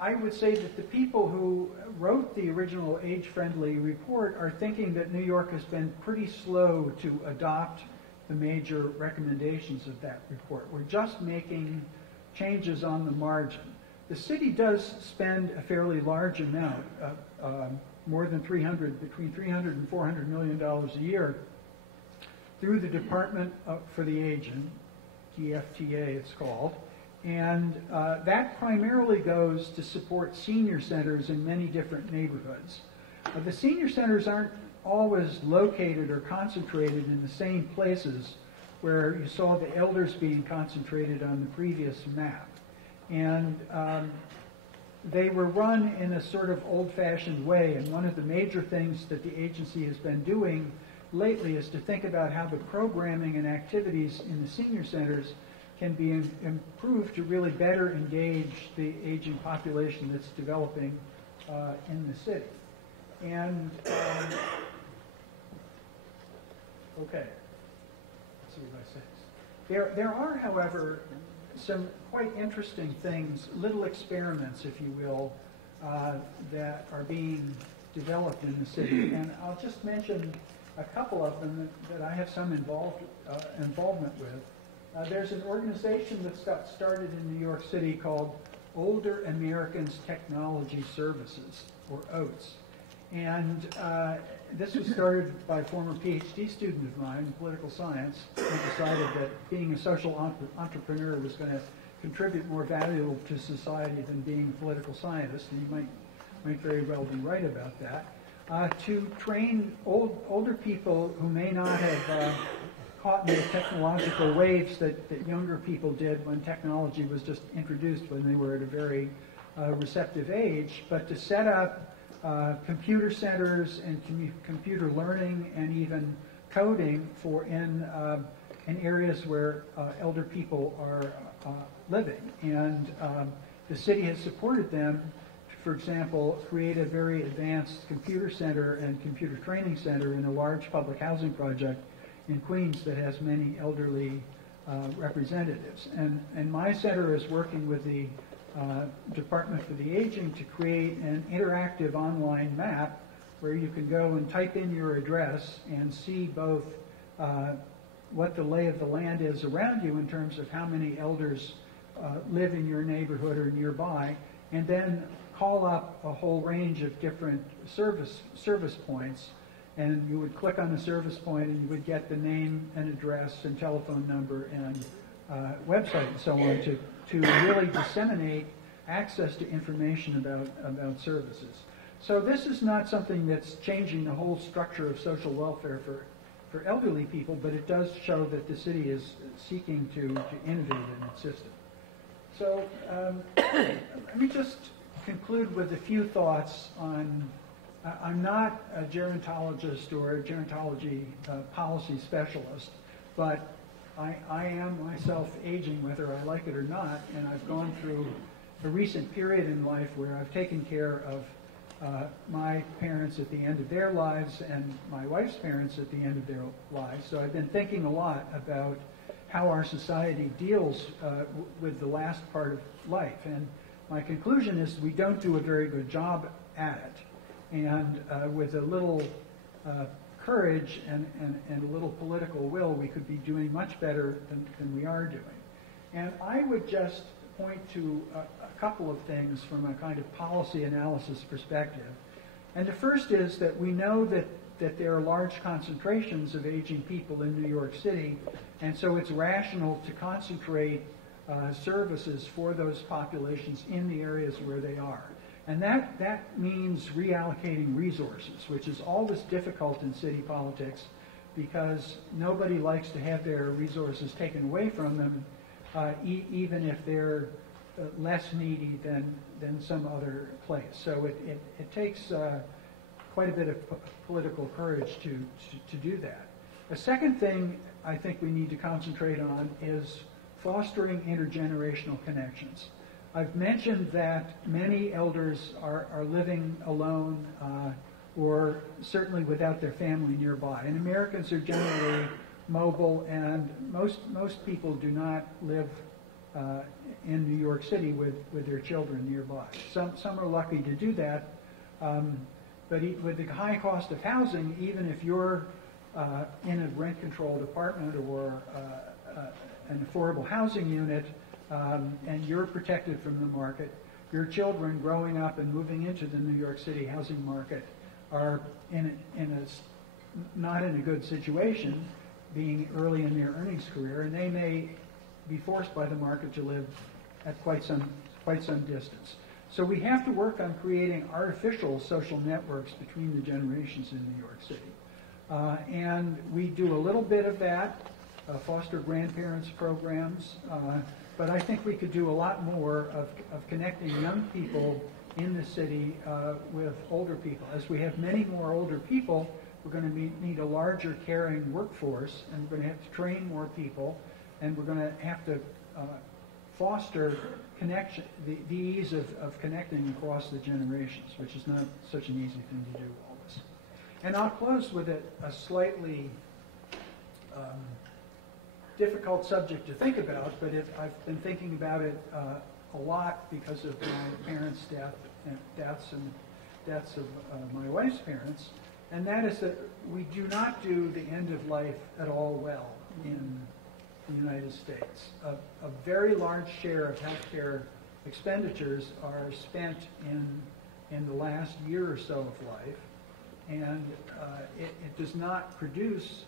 I would say that the people who wrote the original age-friendly report are thinking that New York has been pretty slow to adopt the major recommendations of that report. We're just making changes on the margin. The city does spend a fairly large amount, more than between $300 and $400 million a year, through the Department for the Aging, DFTA it's called, And that primarily goes to support senior centers in many different neighborhoods. The senior centers aren't always located or concentrated in the same places where you saw the elders being concentrated on the previous map. And they were run in a sort of old-fashioned way, and one of the major things that the agency has been doing lately is to think about how the programming and activities in the senior centers can be improved to really better engage the aging population that's developing in the city. And, okay, let's see what I say. There are, however, some quite interesting things, little experiments, if you will, that are being developed in the city. And I'll just mention a couple of them that I have some involvement with. There's an organization that's got started in New York City called Older Americans Technology Services, or OATS. And this was started by a former PhD student of mine in political science, who decided that being a social entrepreneur was going to contribute more value to society than being a political scientist, and he might very well be right about that, to train older people who may not have caught in the technological waves that younger people did when technology was just introduced when they were at a very receptive age, but to set up computer centers and computer learning and even coding for in areas where elder people are living. And the city has supported them to, for example, create a very advanced computer center and computer training center in a large public housing project in Queens that has many elderly representatives. And my center is working with the Department for the Aging to create an interactive online map where you can go and type in your address and see both what the lay of the land is around you in terms of how many elders live in your neighborhood or nearby, and then call up a whole range of different service points. And you would click on the service point and you would get the name and address and telephone number and website and so on to really disseminate access to information about services. So this is not something that's changing the whole structure of social welfare for elderly people, but it does show that the city is seeking to innovate in its system. So let me just conclude with a few thoughts on, I'm not a gerontologist or a gerontology policy specialist, but I am myself aging whether I like it or not, and I've gone through a recent period in life where I've taken care of my parents at the end of their lives and my wife's parents at the end of their lives. So I've been thinking a lot about how our society deals with the last part of life. And my conclusion is we don't do a very good job at it. And with a little courage and a little political will, we could be doing much better than we are doing. And I would just point to a couple of things from a kind of policy analysis perspective. And the first is that we know that there are large concentrations of aging people in New York City, and so it's rational to concentrate services for those populations in the areas where they are. And that means reallocating resources, which is always difficult in city politics because nobody likes to have their resources taken away from them, even if they're less needy than some other place. So it takes quite a bit of political courage to do that. A second thing I think we need to concentrate on is fostering intergenerational connections. I've mentioned that many elders are living alone or certainly without their family nearby. And Americans are generally mobile, and most people do not live in New York City with their children nearby. Some are lucky to do that, but with the high cost of housing, even if you're in a rent-controlled apartment or an affordable housing unit, and you're protected from the market, your children growing up and moving into the New York City housing market are not in a good situation, being early in their earnings career, and they may be forced by the market to live at quite some distance. So we have to work on creating artificial social networks between the generations in New York City. And we do a little bit of that, foster grandparents programs, but I think we could do a lot more of connecting young people in the city with older people. As we have many more older people, we're going to need a larger caring workforce, and we're going to have to train more people, and we're going to have to foster connection, the ease of connecting across the generations, which is not such an easy thing to do always. And I'll close with a slightly difficult subject to think about, but I've been thinking about it a lot because of my parents' deaths and deaths of my wife's parents, and that is that we do not do the end of life at all well in the United States. A very large share of healthcare expenditures are spent in the last year or so of life, and it does not produce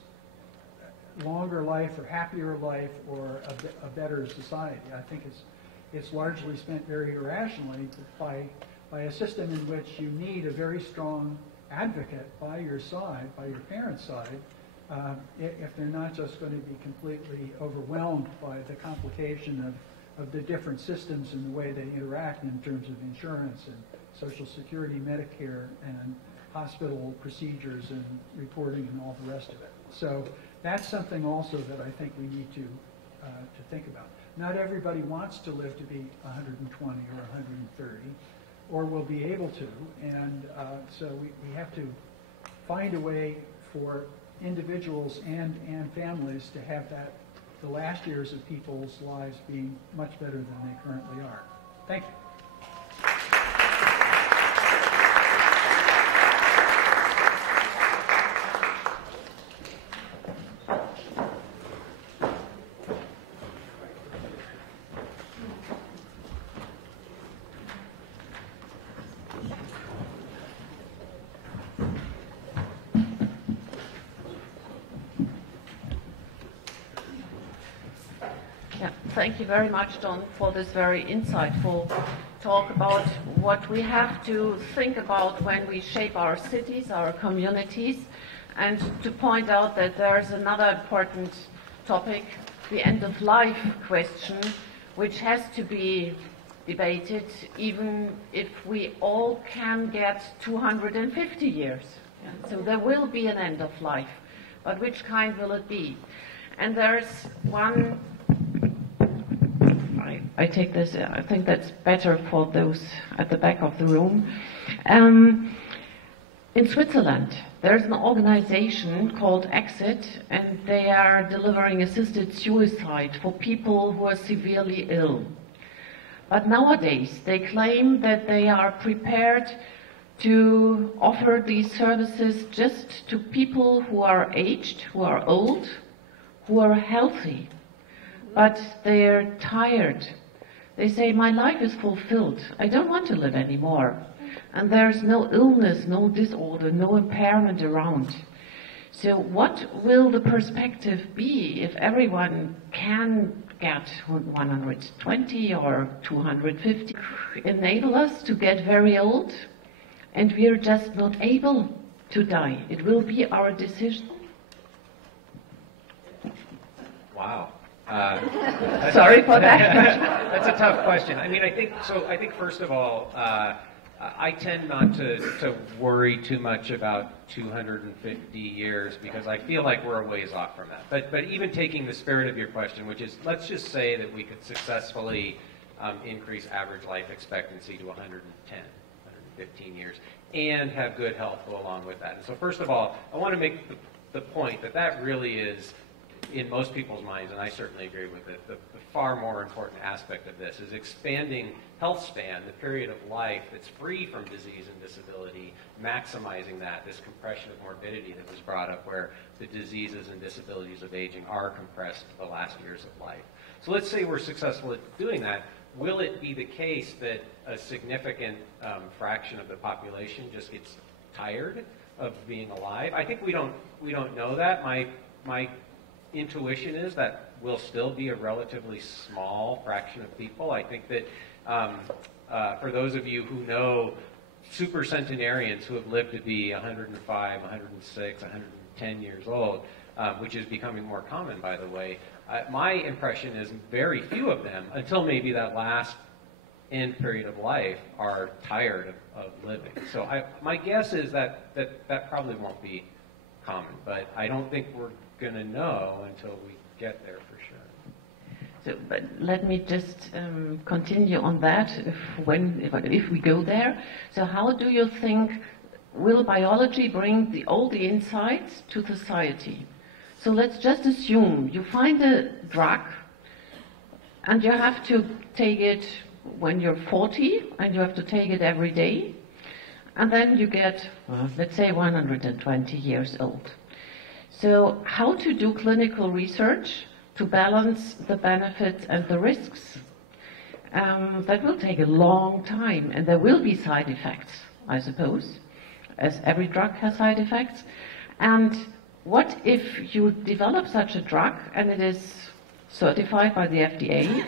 longer life or happier life or a better society. I think it's largely spent very irrationally by a system in which you need a very strong advocate by your side, by your parents' side, if they're not just going to be completely overwhelmed by the complication of the different systems and the way they interact in terms of insurance and Social Security, Medicare, and hospital procedures and reporting and all the rest of it. So that's something also that I think we need to think about. Not everybody wants to live to be 120 or 130, or will be able to, and so we have to find a way for individuals and families to have the last years of people's lives being much better than they currently are. Thank you. Thank you very much, Don, for this very insightful talk about what we have to think about when we shape our cities, our communities, and to point out that there's another important topic, the end-of-life question, which has to be debated even if we all can get 250 years. Yeah. So there will be an end of life, but which kind will it be? And there's one... I take this, I think that's better for those at the back of the room. In Switzerland, there's an organization called Exit, and they are delivering assisted suicide for people who are severely ill. But nowadays, they claim that they are prepared to offer these services just to people who are aged, who are old, who are healthy, but they're tired. They say, my life is fulfilled. I don't want to live anymore. And there's no illness, no disorder, no impairment around. So what will the perspective be if everyone can get 120 or 250? Enable us to get very old, and we're just not able to die. It will be our decision. Wow. Sorry for that. That's a tough question. I mean, I think first of all, I tend not to worry too much about 250 years because I feel like we're a ways off from that. But even taking the spirit of your question, which is, let's just say that we could successfully increase average life expectancy to 110, 115 years, and have good health go along with that. And so first of all, I want to make the point that really is, in most people's minds, and I certainly agree with it, the far more important aspect of this is expanding health span, the period of life that's free from disease and disability, maximizing that, this compression of morbidity that was brought up where the diseases and disabilities of aging are compressed to the last years of life. So let's say we're successful at doing that. Will it be the case that a significant fraction of the population just gets tired of being alive? I think we don't know that. My intuition is that will still be a relatively small fraction of people. I think that for those of you who know super centenarians who have lived to be 105, 106, 110 years old, which is becoming more common, by the way, my impression is very few of them, until maybe that last end period of life, are tired of living. So my guess is that probably won't be common, but I don't think we're going to know until we get there for sure. So, but let me just continue on that if we go there. So how do you think will biology bring all the insights to society? So let's just assume you find a drug and you have to take it when you're 40 and you have to take it every day, and then you get, let's say, 120 years old. So how to do clinical research to balance the benefits and the risks? That will take a long time, and there will be side effects, I suppose, as every drug has side effects. And what if you develop such a drug and it is certified by the FDA,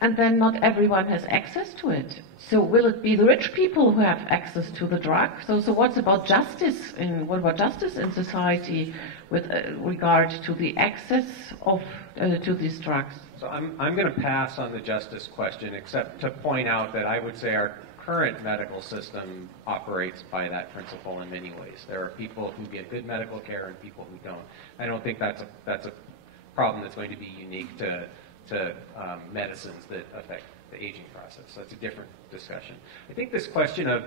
and then not everyone has access to it? So will it be the rich people who have access to the drug? So what about justice in society with regard to the access to these drugs? So I'm going to pass on the justice question, except to point out that I would say our current medical system operates by that principle in many ways. There are people who get good medical care and people who don't. I don't think that's a problem that's going to be unique to medicines that affect the aging process. So that's a different discussion. I think this question of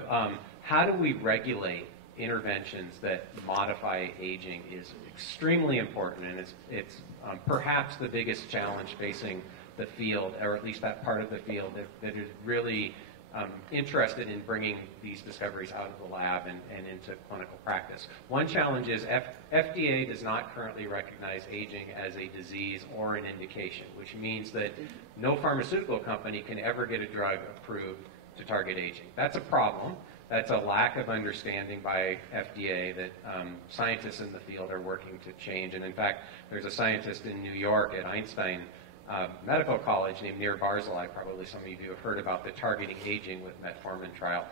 how do we regulate interventions that modify aging is extremely important, and it's perhaps the biggest challenge facing the field, or at least that part of the field that is really interested in bringing these discoveries out of the lab and into clinical practice. One challenge is FDA does not currently recognize aging as a disease or an indication, which means that no pharmaceutical company can ever get a drug approved to target aging. That's a problem. That's a lack of understanding by FDA that scientists in the field are working to change. And in fact, there's a scientist in New York at Einstein Medical College named Nir Barzilai. Probably some of you have heard about the targeting aging with metformin trial.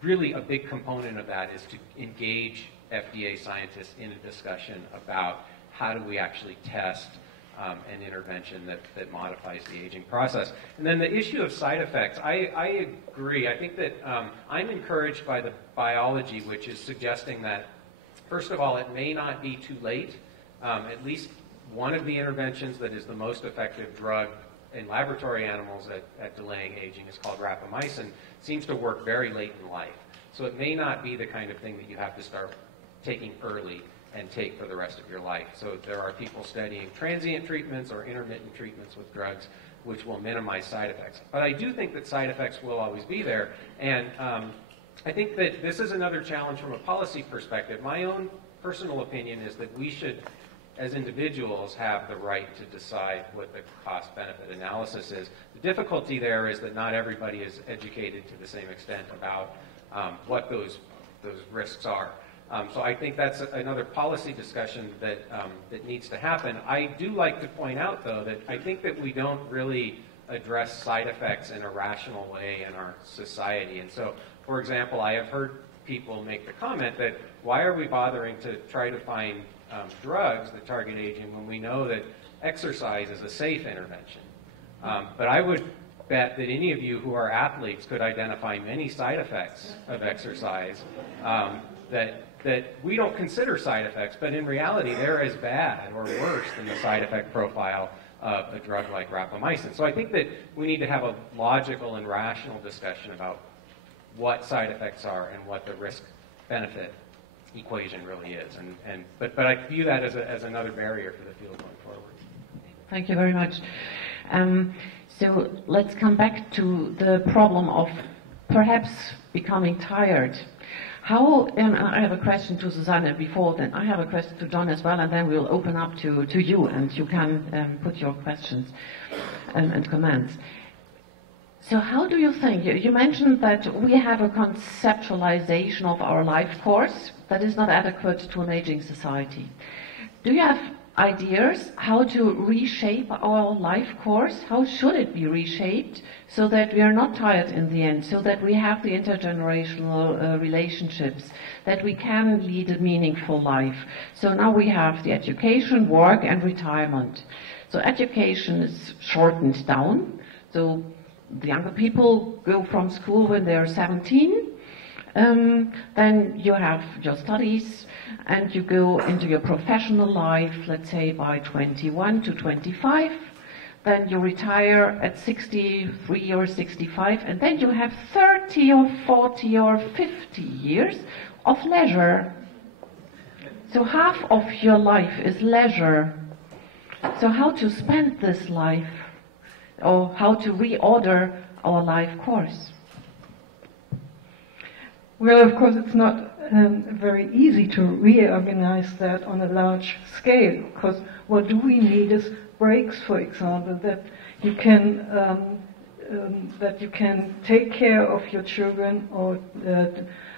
Really a big component of that is to engage FDA scientists in a discussion about how do we actually test an intervention that modifies the aging process. And then the issue of side effects, I agree. I think that I'm encouraged by the biology, which is suggesting that, first of all, it may not be too late. At least one of the interventions that is the most effective drug in laboratory animals at delaying aging is called rapamycin. Seems to work very late in life. So it may not be the kind of thing that you have to start taking early and take for the rest of your life. So there are people studying transient treatments or intermittent treatments with drugs which will minimize side effects. But I do think that side effects will always be there. And I think that this is another challenge from a policy perspective. My own personal opinion is that we should, as individuals, have the right to decide what the cost-benefit analysis is. The difficulty there is that not everybody is educated to the same extent about what those risks are. So I think that's another policy discussion that needs to happen. I do like to point out, though, that I think that we don't really address side effects in a rational way in our society. And so, for example, I have heard people make the comment that why are we bothering to try to find drugs that target aging when we know that exercise is a safe intervention? But I would bet that any of you who are athletes could identify many side effects of exercise that we don't consider side effects, but in reality they're as bad or worse than the side effect profile of a drug like rapamycin. So I think that we need to have a logical and rational discussion about what side effects are and what the risk-benefit equation really is. But I view that as another barrier for the field going forward. Thank you very much. So let's come back to the problem of perhaps becoming tired. How, and I have a question to Susanne before, then I have a question to John as well, and then we'll open up to you, and you can put your questions and comments. So how do you think, you mentioned that we have a conceptualization of our life course that is not adequate to an aging society. Do you have ideas how to reshape our life course. How should it be reshaped so that we are not tired in the end, so that we have the intergenerational relationships, that we can lead a meaningful life. So now we have the education, work, and retirement. So education is shortened down. So the younger people go from school when they're 17. Then you have your studies and you go into your professional life, let's say by 21 to 25. Then you retire at 63 or 65, and then you have 30 or 40 or 50 years of leisure. So half of your life is leisure. So how to spend this life, or how to reorder our life course? Well, of course, it's not very easy to reorganize that on a large scale, because what do we need is breaks, for example, that you can take care of your children, or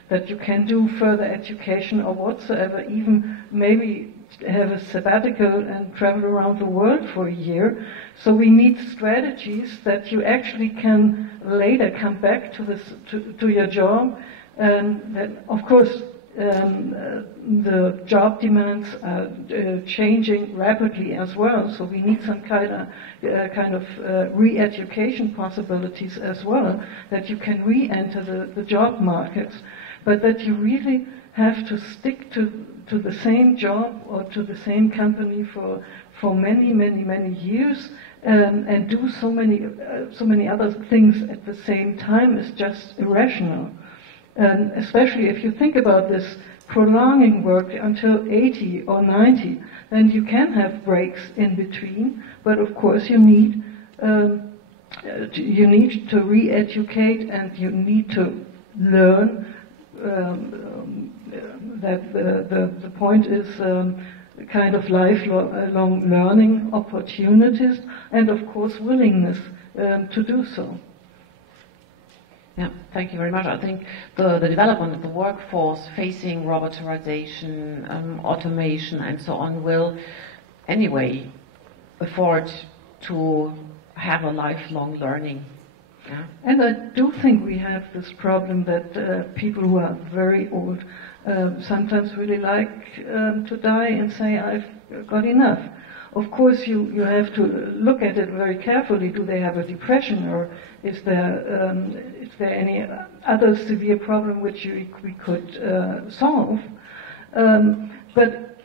that you can do further education or whatsoever, even maybe have a sabbatical and travel around the world for a year. So we need strategies that you actually can later come back to your job. That, of course, the job demands are changing rapidly as well. So we need some kind of re-education possibilities as well, that you can re-enter the job markets, but that you really have to stick to the same job or to the same company for many years, and do so many other things at the same time is just irrational. Especially if you think about this prolonging work until 80 or 90, then you can have breaks in between, but of course you need to re-educate, and you need to learn. That the point is kind of lifelong learning opportunities, and of course willingness to do so. Yeah, thank you very much. I think the development of the workforce facing robotization, automation, and so on will anyway afford to have a lifelong learning. Yeah. And I do think we have this problem that people who are very old sometimes really like to die and say, I've got enough. Of course, you have to look at it very carefully. Do they have a depression, or is there any other severe problem which we could solve? But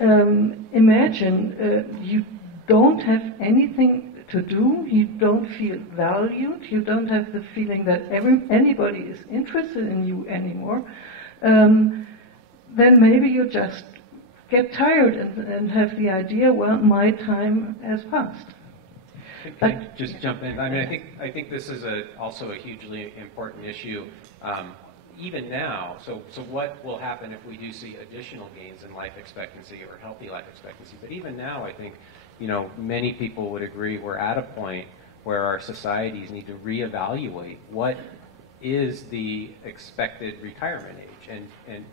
imagine you don't have anything to do, you don't feel valued, you don't have the feeling that anybody is interested in you anymore, then maybe you just get tired and have the idea, well, my time has passed. Can I just jump in? I mean, I think this is also a hugely important issue, even now. So what will happen if we do see additional gains in life expectancy or healthy life expectancy? But even now, I think, many people would agree we're at a point where our societies need to reevaluate what is the expected retirement age, and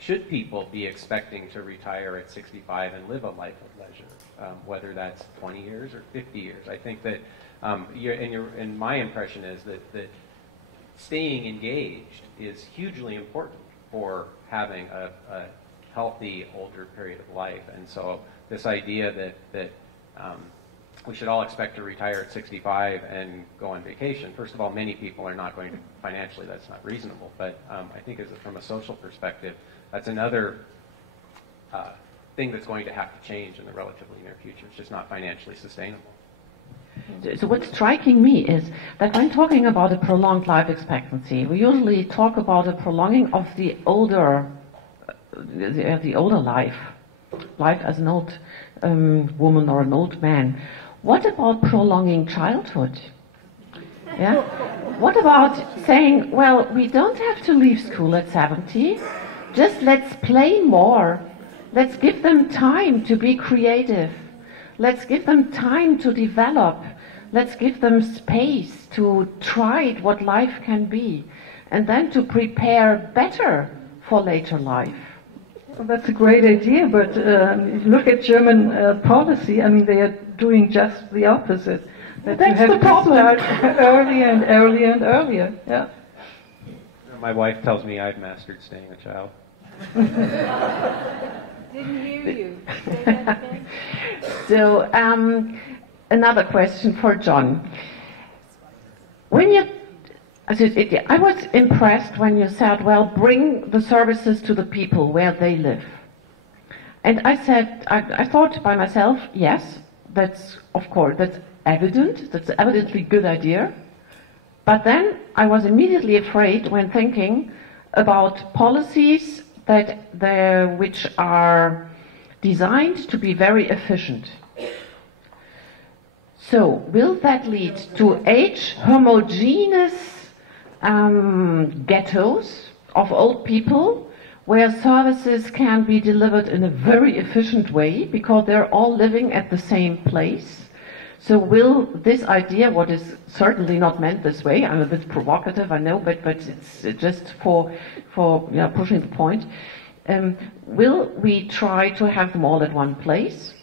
should people be expecting to retire at 65 and live a life of leisure, whether that's 20 years or 50 years? I think that, and my impression is that staying engaged is hugely important for having a healthy older period of life. And so this idea that we should all expect to retire at 65 and go on vacation, first of all, many people are not going to, financially, that's not reasonable. But I think from a social perspective, that's another thing that's going to have to change in the relatively near future. It's just not financially sustainable. So what's striking me is that when talking about a prolonged life expectancy, we usually talk about a prolonging of the older life as an old woman or an old man. What about prolonging childhood? Yeah. What about saying, well, we don't have to leave school at 70. Just let's play more. Let's give them time to be creative. Let's give them time to develop. Let's give them space to try what life can be, and then to prepare better for later life. Well, that's a great idea, but if you look at German policy, I mean, they are doing just the opposite. That That's you have the problem. to start earlier and earlier and earlier. Yeah. My wife tells me I've mastered staying a child. Didn't hear you. Say that again. So, another question for John. I was impressed when you said, well, bring the services to the people where they live. And I said, I thought by myself, yes, that's, of course, that's evident, that's evidently a good idea. But then I was immediately afraid when thinking about policies which are designed to be very efficient. So, will that lead to homogeneous ghettos of old people where services can be delivered in a very efficient way because they're all living at the same place? So will this idea, what is certainly not meant this way, I'm a bit provocative, I know, but it's just for pushing the point, will we try to have them all at one place?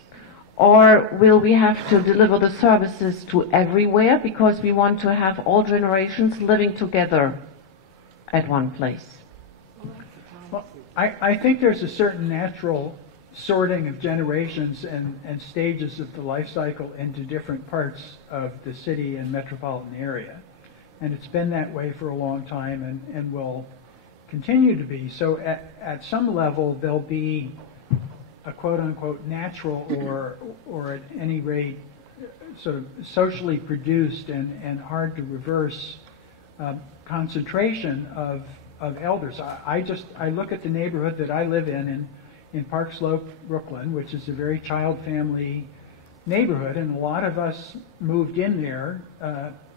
Or will we have to deliver the services to everywhere because we want to have all generations living together at one place? Well, I think there's a certain natural sorting of generations and stages of the life cycle into different parts of the city and metropolitan area. And it's been that way for a long time and will continue to be. So at some level, there'll be a quote-unquote natural or at any rate sort of socially produced and hard to reverse concentration of elders. I look at the neighborhood that I live in Park Slope, Brooklyn, which is a very child-family neighborhood, and a lot of us moved in there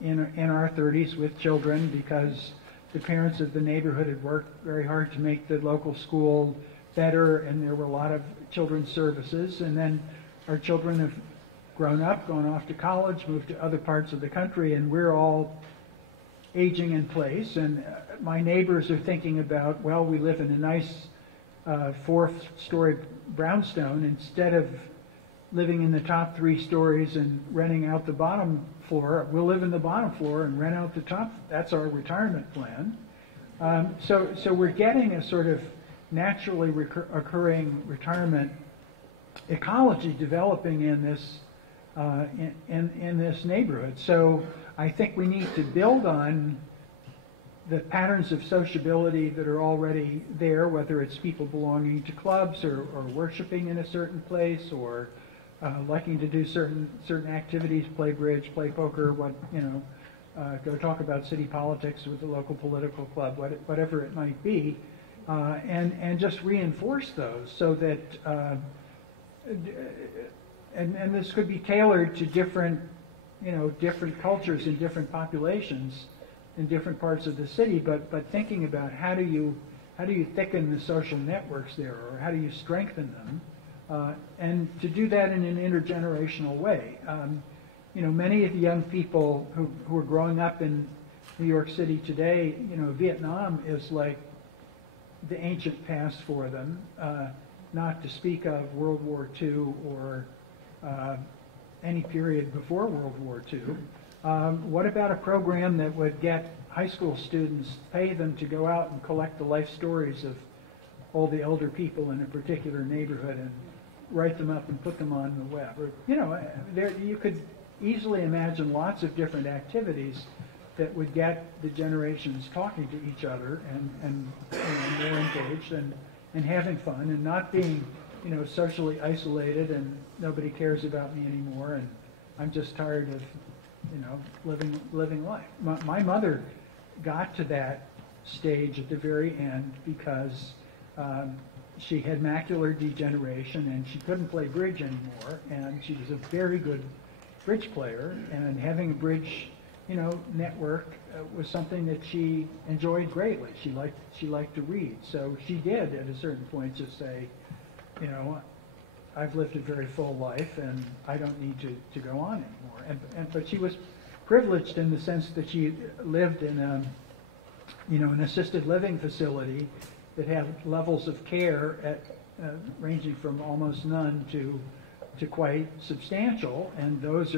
in our 30s with children because the parents of the neighborhood had worked very hard to make the local school better, and there were a lot of children's services, and then our children have grown up, gone off to college, moved to other parts of the country, and we're all aging in place, and my neighbors are thinking about, well, we live in a nice fourth-story brownstone. Instead of living in the top 3 stories and renting out the bottom floor, we'll live in the bottom floor and rent out the top. That's our retirement plan. So we're getting a sort of naturally occurring retirement ecology developing in this in this neighborhood. So I think we need to build on the patterns of sociability that are already there, whether it's people belonging to clubs or worshiping in a certain place or liking to do certain activities, play bridge, play poker, go talk about city politics with the local political club, whatever it might be, and just reinforce those so that and this could be tailored to different cultures and different populations in different parts of the city, but thinking about how do you thicken the social networks there, or how do you strengthen them, and to do that in an intergenerational way. Many of the young people who are growing up in New York City today, Vietnam is like the ancient past for them, not to speak of World War II or any period before World War II. What about a program that would get high school students, pay them to go out and collect the life stories of all the elder people in a particular neighborhood and write them up and put them on the web? Or, you could easily imagine lots of different activities that would get the generations talking to each other and more engaged and having fun and not being, socially isolated and nobody cares about me anymore and I'm just tired of living life. My mother got to that stage at the very end because she had macular degeneration and she couldn't play bridge anymore, and she was a very good bridge player, and having a bridge network was something that she enjoyed greatly. She liked to read, so she did at a certain point just say, I've lived a very full life and I don't need to go on anymore. But she was privileged in the sense that she lived in an assisted living facility that had levels of care ranging from almost none to quite substantial, and those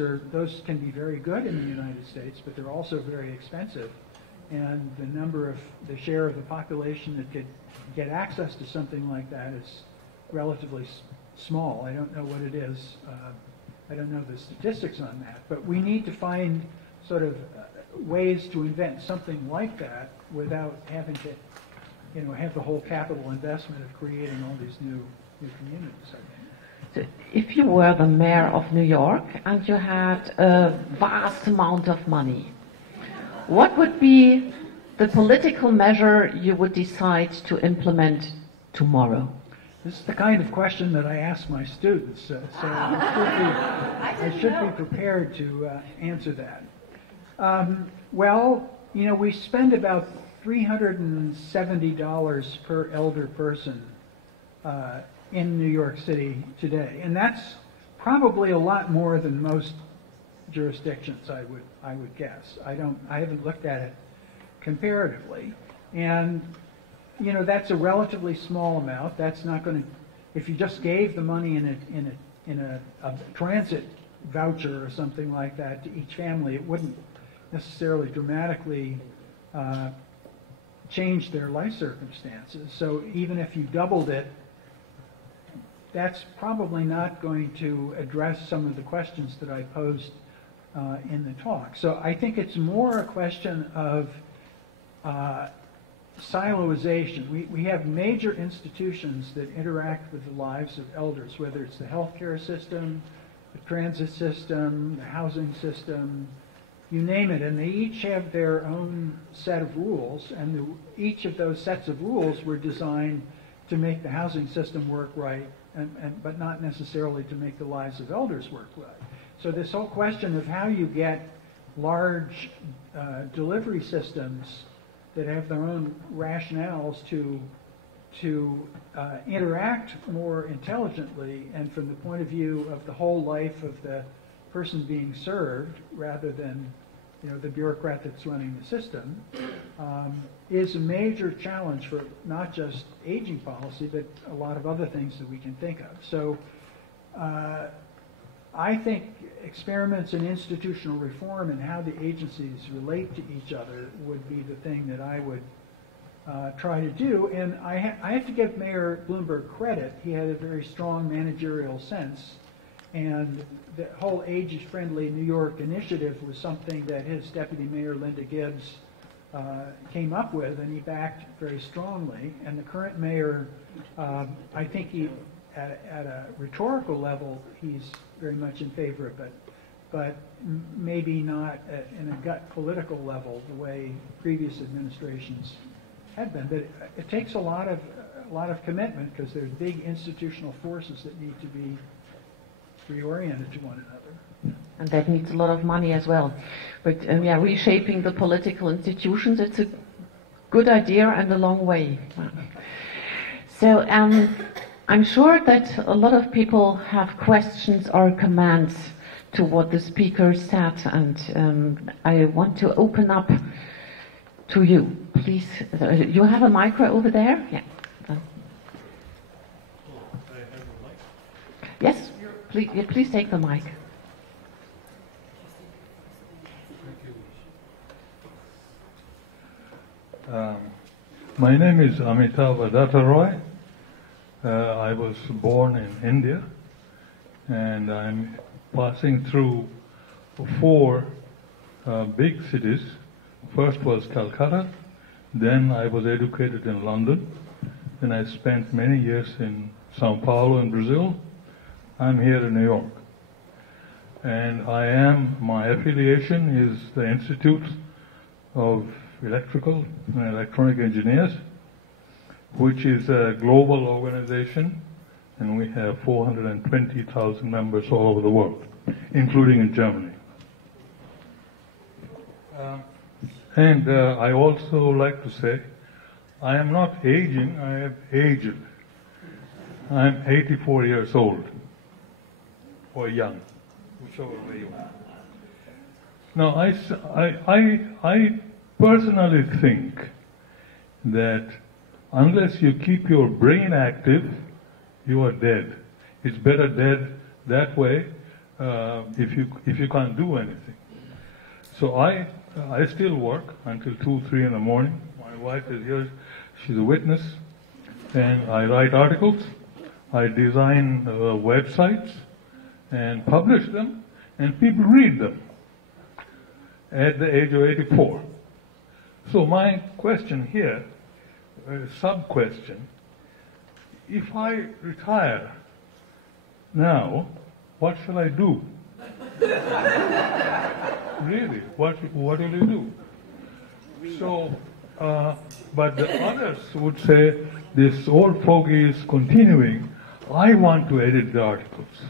can be very good in the United States, but they're also very expensive. And the share of the population that could get access to something like that is relatively small. I don't know what it is. I don't know the statistics on that, but we need to find sort of ways to invent something like that without having to, have the whole capital investment of creating all these new communities, I think. So if you were the mayor of New York and you had a vast amount of money, what would be the political measure you would decide to implement tomorrow? This is the kind of question that I ask my students, so I should be prepared to answer that. Well, we spend about $370 per elder person in New York City today, and that's probably a lot more than most jurisdictions, I would guess. I haven't looked at it comparatively, and that's a relatively small amount. That's not going to, if you just gave the money in a transit voucher or something like that to each family, it wouldn't necessarily dramatically change their life circumstances. So even if you doubled it, that's probably not going to address some of the questions that I posed in the talk. So I think it's more a question of siloization. We have major institutions that interact with the lives of elders, whether it's the healthcare system, the transit system, the housing system, you name it, and they each have their own set of rules, and each of those sets of rules were designed to make the housing system work right, but not necessarily to make the lives of elders work right. So this whole question of how you get large delivery systems that have their own rationales to interact more intelligently and from the point of view of the whole life of the person being served rather than the bureaucrat that's running the system is a major challenge for not just aging policy but a lot of other things that we can think of. So I think experiments in institutional reform and how the agencies relate to each other would be the thing that I would try to do. And I have to give Mayor Bloomberg credit. He had a very strong managerial sense. And the whole age-friendly New York initiative was something that his deputy mayor, Linda Gibbs, came up with, and he backed very strongly. And the current mayor, I think at a rhetorical level, he's very much in favor of it, but maybe not in a gut political level the way previous administrations had been. But it takes a lot of commitment because there's big institutional forces that need to be reoriented to one another. And that needs a lot of money as well. But reshaping the political institutions, it's a good idea and a long way. So I'm sure that a lot of people have questions or comments to what the speaker said, and I want to open up to you. Please, you have a micro over there? Yeah. Yes, please take the mic. My name is Amitav Adatta Roy. I was born in India, and I'm passing through 4 big cities. First was Calcutta, then I was educated in London, then I spent many years in Sao Paulo in Brazil. I'm here in New York. And my affiliation is the Institute of Electrical and Electronic Engineers, which is a global organization, and we have 420,000 members all over the world, including in Germany. And I also like to say, I am not aging, I have aged. I'm 84 years old, or young, whichever way you are. Now, I personally think that unless you keep your brain active, you are dead. It's better dead that way if you can't do anything. So I still work until 2, 3 in the morning. My wife is here; she's a witness. And I write articles, I design websites, and publish them, and people read them at the age of 84. So my question here, sub-question, if I retire now, what shall I do? Really, what will you do? So, but the others would say, this old fogey is continuing. I want to edit the articles.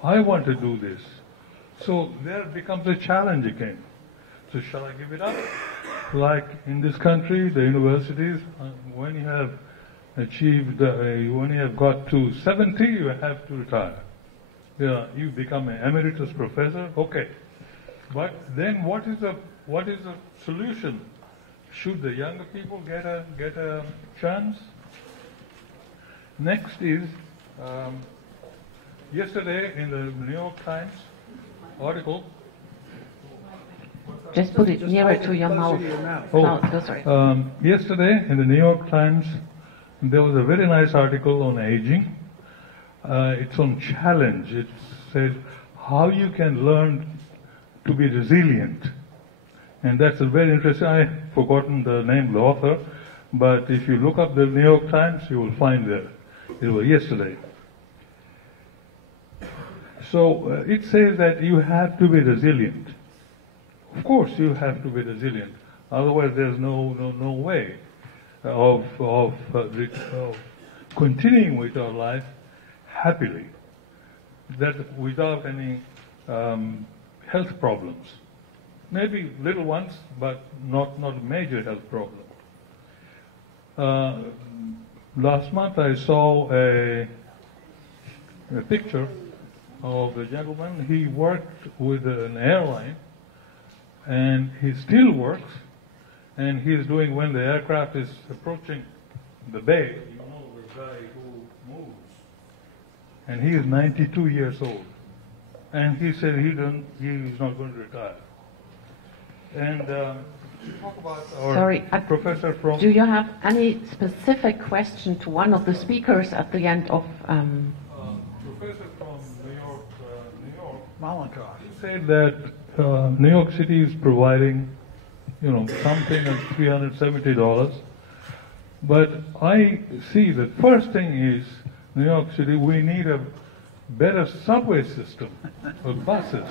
I want to do this. So there becomes a challenge again. So shall I give it up? Like in this country, the universities, when you have achieved, when you have got to 70, you have to retire. You become an emeritus professor, okay. But then what is the solution? Should the younger people get a chance? Next is, yesterday in the New York Times article. Just put it nearer to your mouth. Sorry. Yesterday in the New York Times, there was a very nice article on aging. It's on challenge. It said how you can learn to be resilient. And that's a very interesting. I've forgotten the name of the author, but if you look up the New York Times, you will find there. It was yesterday. So it says that you have to be resilient. Of course, you have to be resilient. Otherwise, there's no way of continuing with our life happily, that without any health problems. Maybe little ones, but not major health problem. Last month I saw a picture of a gentleman. He worked with an airline, and he still works, and he's doing, when the aircraft is approaching the bay, you know, the guy who moves, and he is 92 years old, and he said he's not going to retire. And talk about our professor from... Do you have any specific question to one of the speakers at the end of... Professor from New York, Malakoff. He said that New York City is providing, something of $370. But I see the first thing is, New York City, we need a better subway system of buses.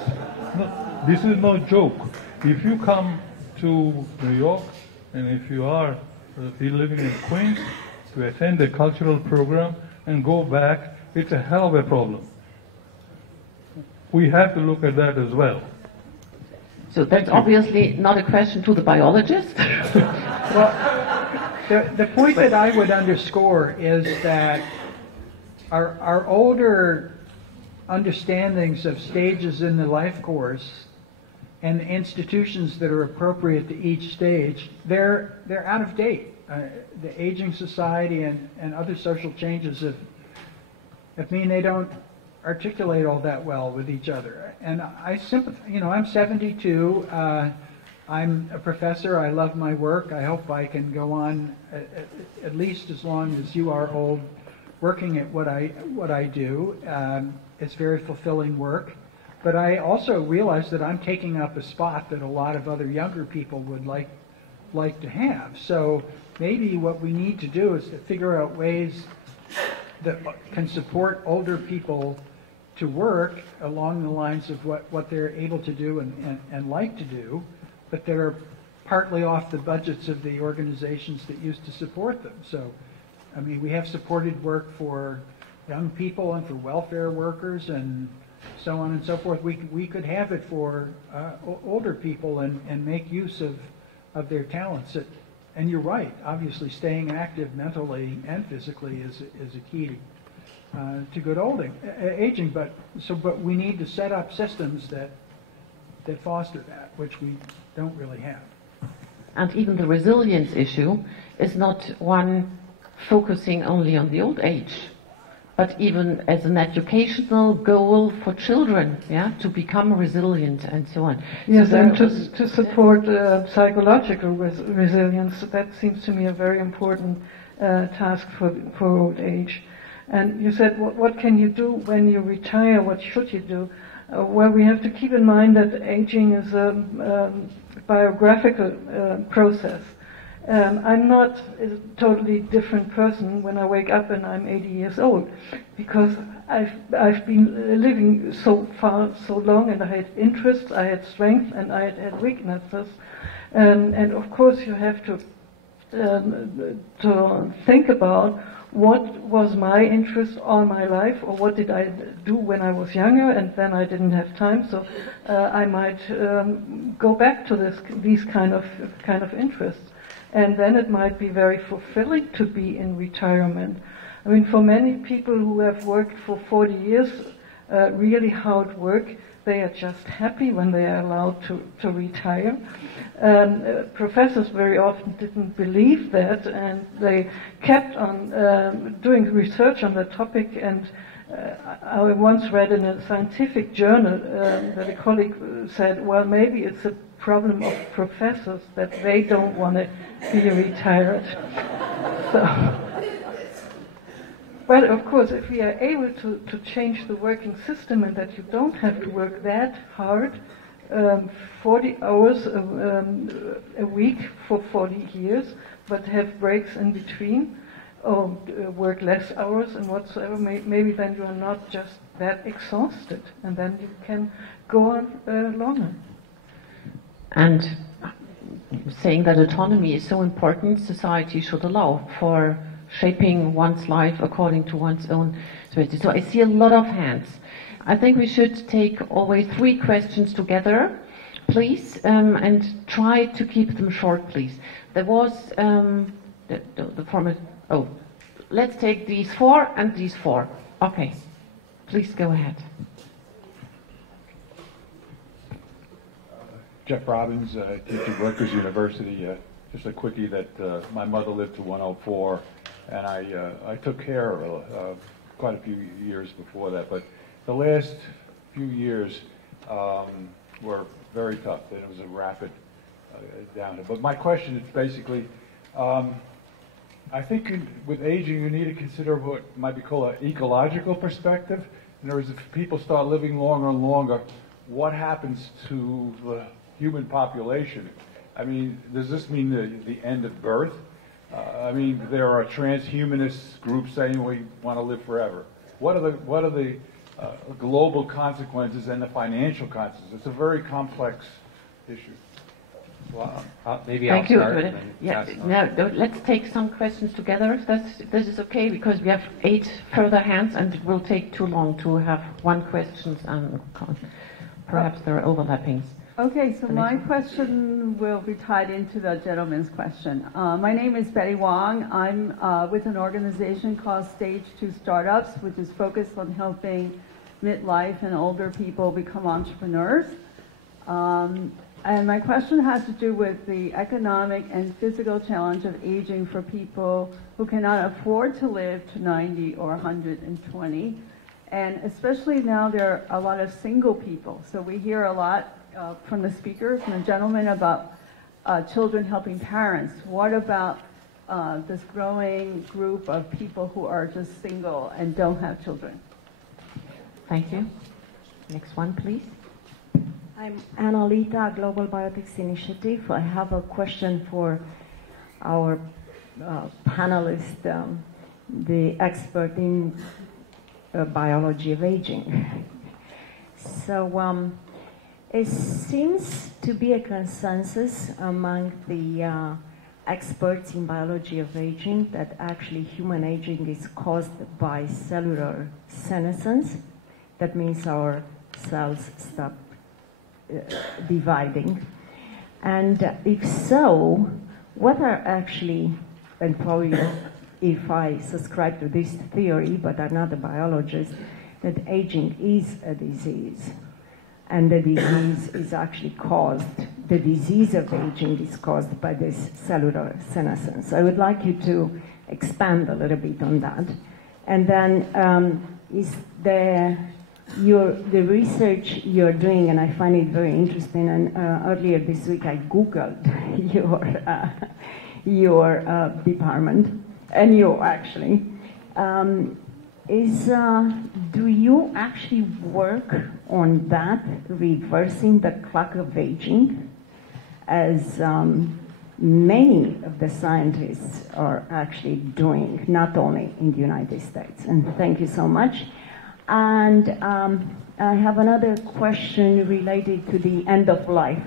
No, this is no joke. If you come to New York, and if you're living in Queens, to attend a cultural program and go back, it's a hell of a problem. We have to look at that as well. So that's obviously not a question to the biologist. Well, the point that I would underscore is that our older understandings of stages in the life course and the institutions that are appropriate to each stage, they're out of date. The aging society and other social changes mean they don't articulate all that well with each other. And I sympathize. I'm 72. I'm a professor. I love my work. I hope I can go on at least as long as you are old, working at what I do. It's very fulfilling work. But I also realize that I'm taking up a spot that a lot of other younger people would like to have. So maybe what we need to do is to figure out ways that can support older people to work along the lines of what they're able to do and like to do, but that are partly off the budgets of the organizations that used to support them. So, we have supported work for young people and for welfare workers and so on and so forth. We could have it for older people and make use of their talents. And you're right, obviously staying active mentally and physically is a key to good aging. But we need to set up systems that foster that, which we don't really have. And even the resilience issue is not one focusing only on the old age, but even as an educational goal for children, yeah, to become resilient and so on. Yes, so and to support psychological resilience, that seems to me a very important task for old age. And you said, what can you do when you retire? What should you do? Well, we have to keep in mind that aging is a biographical process. I'm not a totally different person when I wake up and I'm 80 years old, because I've been living so far, so long, and I had interests, I had strengths, and I had weaknesses. And of course you have to think about what was my interest all my life, or what did I do when I was younger and then I didn't have time, so I might go back to these kind of interests. And then it might be very fulfilling to be in retirement. I mean, for many people who have worked for 40 years, really hard work, they are just happy when they are allowed to retire. Professors very often didn't believe that, and they kept on doing research on the topic. And I once read in a scientific journal that a colleague said, well, maybe it's a problem of professors that they don't want to be retired. Well, of course, if we are able to change the working system, and that you don't have to work that hard, 40 hours a week for 40 years, but have breaks in between, or work less hours and whatsoever, maybe then you are not just that exhausted, and then you can go on longer. And saying that autonomy is so important, society should allow for shaping one's life according to one's own strategy. So I see a lot of hands. I think we should take always 3 questions together, please, and try to keep them short, please. There was the format. Oh, let's take these 4 and these 4. Okay, please go ahead. Jeff Robbins, I teach at Rutgers University. Just a quickie that my mother lived to 104, and I took care of her quite a few years before that. But the last few years were very tough. It was a rapid downhill. But my question is basically, I think with aging you need to consider what might be called an ecological perspective. In other words, if people start living longer and longer, what happens to the human population? I mean, does this mean the end of birth? I mean, there are transhumanist groups saying we want to live forever. What are the global consequences and the financial consequences? It's a very complex issue. Well, maybe Thank I'll you. start. Now, let's take some questions together. This is okay, because we have 8 further hands, and it will take too long to have one question, and perhaps there are overlappings. Okay, so my question will be tied into the gentleman's question. My name is Betty Wong. I'm with an organization called Stage 2 Startups, which is focused on helping midlife and older people become entrepreneurs. And my question has to do with the economic and physical challenge of aging for people who cannot afford to live to 90 or 120. And especially now there are a lot of single people. So we hear a lot from the speakers and the gentleman about children helping parents. What about this growing group of people who are just single and don't have children? Thank you. Next one, please. I'm Annalita, Global Biotics Initiative. I have a question for our panelist, the expert in biology of aging. So it seems to be a consensus among the experts in biology of aging that actually human aging is caused by cellular senescence. That means our cells stop dividing. And if so, what are actually, and probably if I subscribe to this theory, but I'm not a biologist, that aging is a disease. And the disease is actually caused, the disease of aging is caused by this cellular senescence. I would like you to expand a little bit on that. And then is the research you're doing, and I find it very interesting. And earlier this week, I Googled your department, and you actually. Do you actually work on that, reversing the clock of aging, as many of the scientists are actually doing, not only in the United States? And thank you so much. And I have another question related to the end of life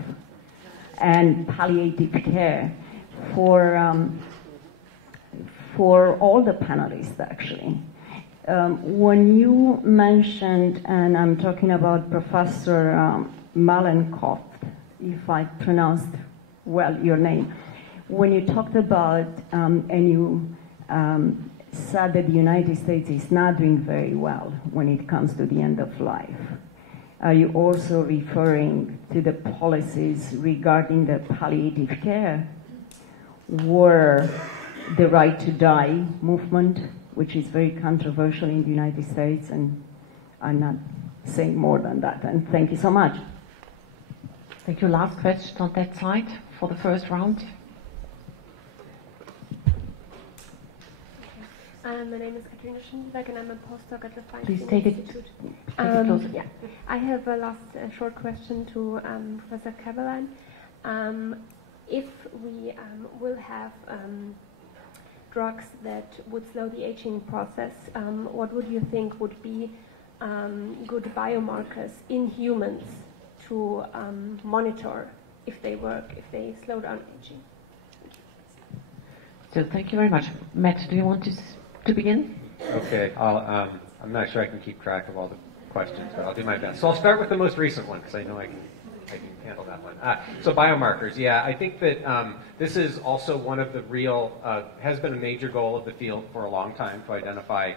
and palliative care for all the panelists, actually. When you mentioned, and I'm talking about Professor Malenkov, if I pronounced well your name, when you talked about, and you said that the United States is not doing very well when it comes to the end of life, are you also referring to the policies regarding the palliative care, where the right to die movement, which is very controversial in the United States, and I'm not saying more than that. And thank you so much. Thank you. Last question on that side for the first round. My name is Katrina Schindelberg, and I'm a postdoc at the Please Feinstein take Institute. it closer. Yeah. I have a last short question to Professor Kaberlein. If we will have drugs that would slow the aging process, what would you think would be good biomarkers in humans to monitor if they work, if they slow down aging? So thank you very much. Matt, do you want to begin? Okay, I'm not sure I can keep track of all the questions, but I'll do my best. So I'll start with the most recent one, because I know I can handle that one. So biomarkers, yeah, I think that this is also one of the real, has been a major goal of the field for a long time to identify,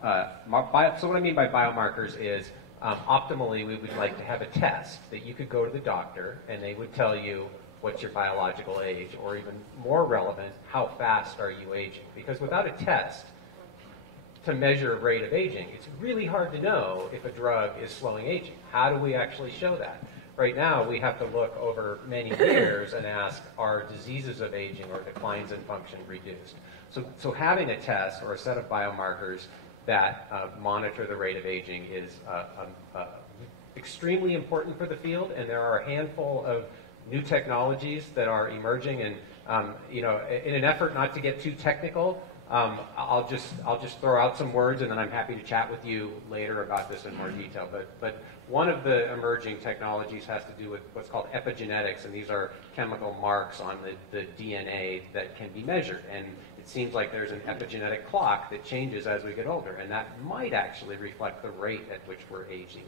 so what I mean by biomarkers is, optimally we would like to have a test that you could go to the doctor and they would tell you what's your biological age, or even more relevant, how fast are you aging? Because without a test to measure a rate of aging, it's really hard to know if a drug is slowing aging. How do we actually show that? Right now, we have to look over many years and ask, are diseases of aging or declines in function reduced? So having a test or a set of biomarkers that monitor the rate of aging is extremely important for the field, and there are a handful of new technologies that are emerging. And in an effort not to get too technical, I'll just throw out some words, and then I'm happy to chat with you later about this in more detail. But one of the emerging technologies has to do with what's called epigenetics, and these are chemical marks on the DNA that can be measured. And it seems like there's an epigenetic clock that changes as we get older, and that might actually reflect the rate at which we're aging.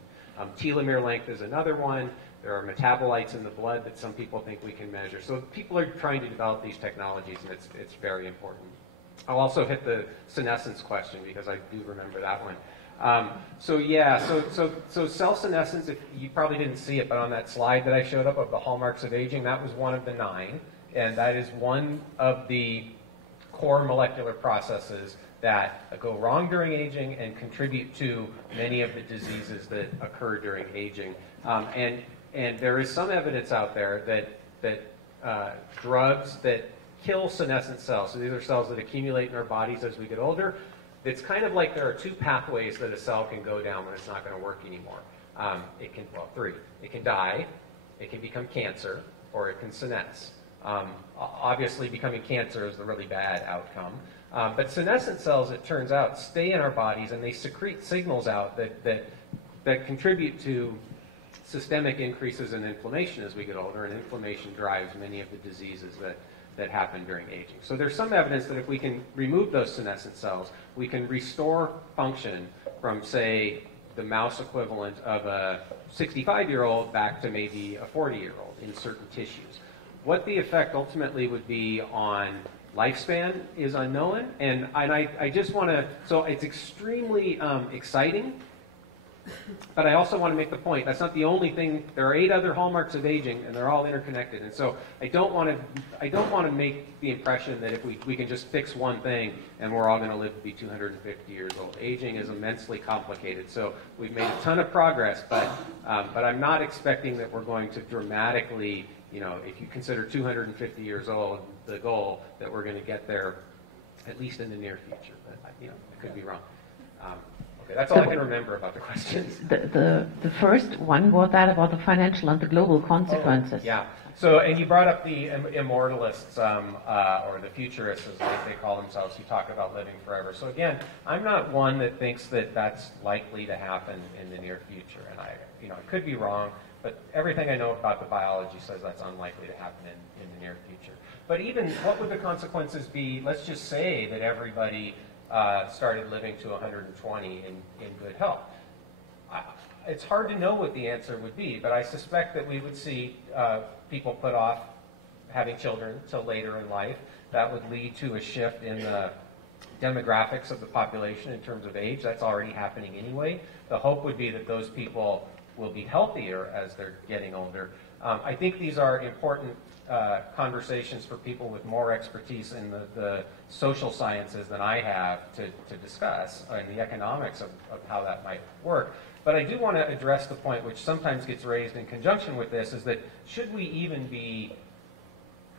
Telomere length is another one. There are metabolites in the blood that some people think we can measure. So people are trying to develop these technologies, and it's very important. I'll also hit the senescence question, because I do remember that one. So cell senescence, if you probably didn't see it, but on that slide that I showed up of the hallmarks of aging, that was one of the 9, and that is one of the core molecular processes that go wrong during aging and contribute to many of the diseases that occur during aging. And there is some evidence out there that drugs that kill senescent cells, so these are cells that accumulate in our bodies as we get older, it's kind of like there are 2 pathways that a cell can go down when it's not going to work anymore. 3. It can die, it can become cancer, or it can senesce. Obviously, becoming cancer is the really bad outcome. But senescent cells, it turns out, stay in our bodies, and they secrete signals out that contribute to systemic increases in inflammation as we get older, and inflammation drives many of the diseases that happen during aging. So there's some evidence that if we can remove those senescent cells, we can restore function from, say, the mouse equivalent of a 65-year-old back to maybe a 40-year-old in certain tissues. What the effect ultimately would be on lifespan is unknown, and I just want to, so it's extremely exciting But I also want to make the point, that's not the only thing. There are 8 other hallmarks of aging, and they're all interconnected. And so I don't want to make the impression that if we can just fix one thing and we're all going to live to be 250 years old. Aging is immensely complicated. So we've made a ton of progress, but I'm not expecting that we're going to dramatically, if you consider 250 years old the goal, that we're going to get there at least in the near future. But I could be wrong. Okay, that's all I can remember about the questions. The first one was that about the financial and the global consequences. Oh, yeah. So, and you brought up the immortalists, or the futurists, as they call themselves, who talk about living forever. So again, I'm not one that thinks that that's likely to happen in the near future. And I could be wrong, but everything I know about the biology says that's unlikely to happen in the near future. But even, what would the consequences be? Let's just say that everybody started living to 120 in good health. It's hard to know what the answer would be, but I suspect that we would see people put off having children till later in life. That would lead to a shift in the demographics of the population in terms of age. That's already happening anyway. The hope would be that those people will be healthier as they're getting older. I think these are important conversations for people with more expertise in the social sciences than I have to discuss, and the economics of how that might work. But I do want to address the point which sometimes gets raised in conjunction with this, is that should we even be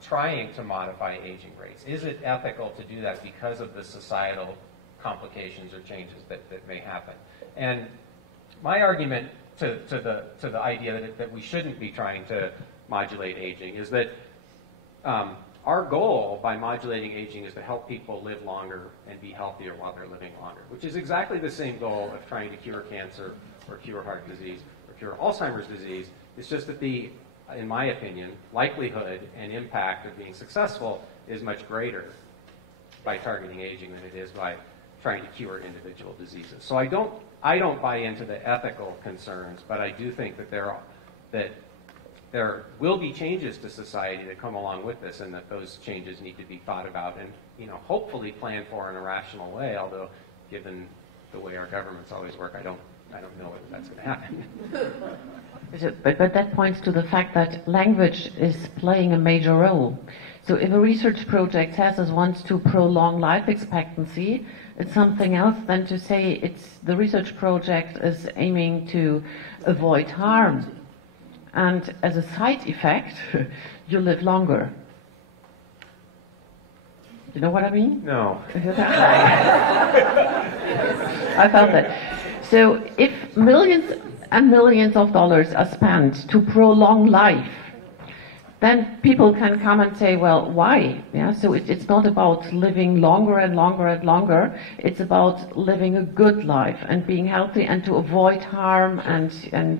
trying to modify aging rates? Is it ethical to do that because of the societal complications or changes that may happen? And my argument to the idea that we shouldn't be trying to modulate aging is that our goal by modulating aging is to help people live longer and be healthier while they're living longer, which is exactly the same goal of trying to cure cancer or cure heart disease or cure Alzheimer's disease. It's just that in my opinion, likelihood and impact of being successful is much greater by targeting aging than it is by trying to cure individual diseases. So I don't buy into the ethical concerns, but I do think that there will be changes to society that come along with this, and that those changes need to be thought about and hopefully planned for in a rational way. Although, given the way our governments always work, I don't know whether that's going to happen. But that points to the fact that language is playing a major role. So if a research project says it wants to prolong life expectancy, it's something else than to say the research project is aiming to avoid harm. And as a side effect, you live longer. You know what I mean? No. I felt that. So if millions and millions of dollars are spent to prolong life, then people can come and say, well, why? Yeah, so it's not about living longer and longer and longer. It's about living a good life and being healthy and to avoid harm and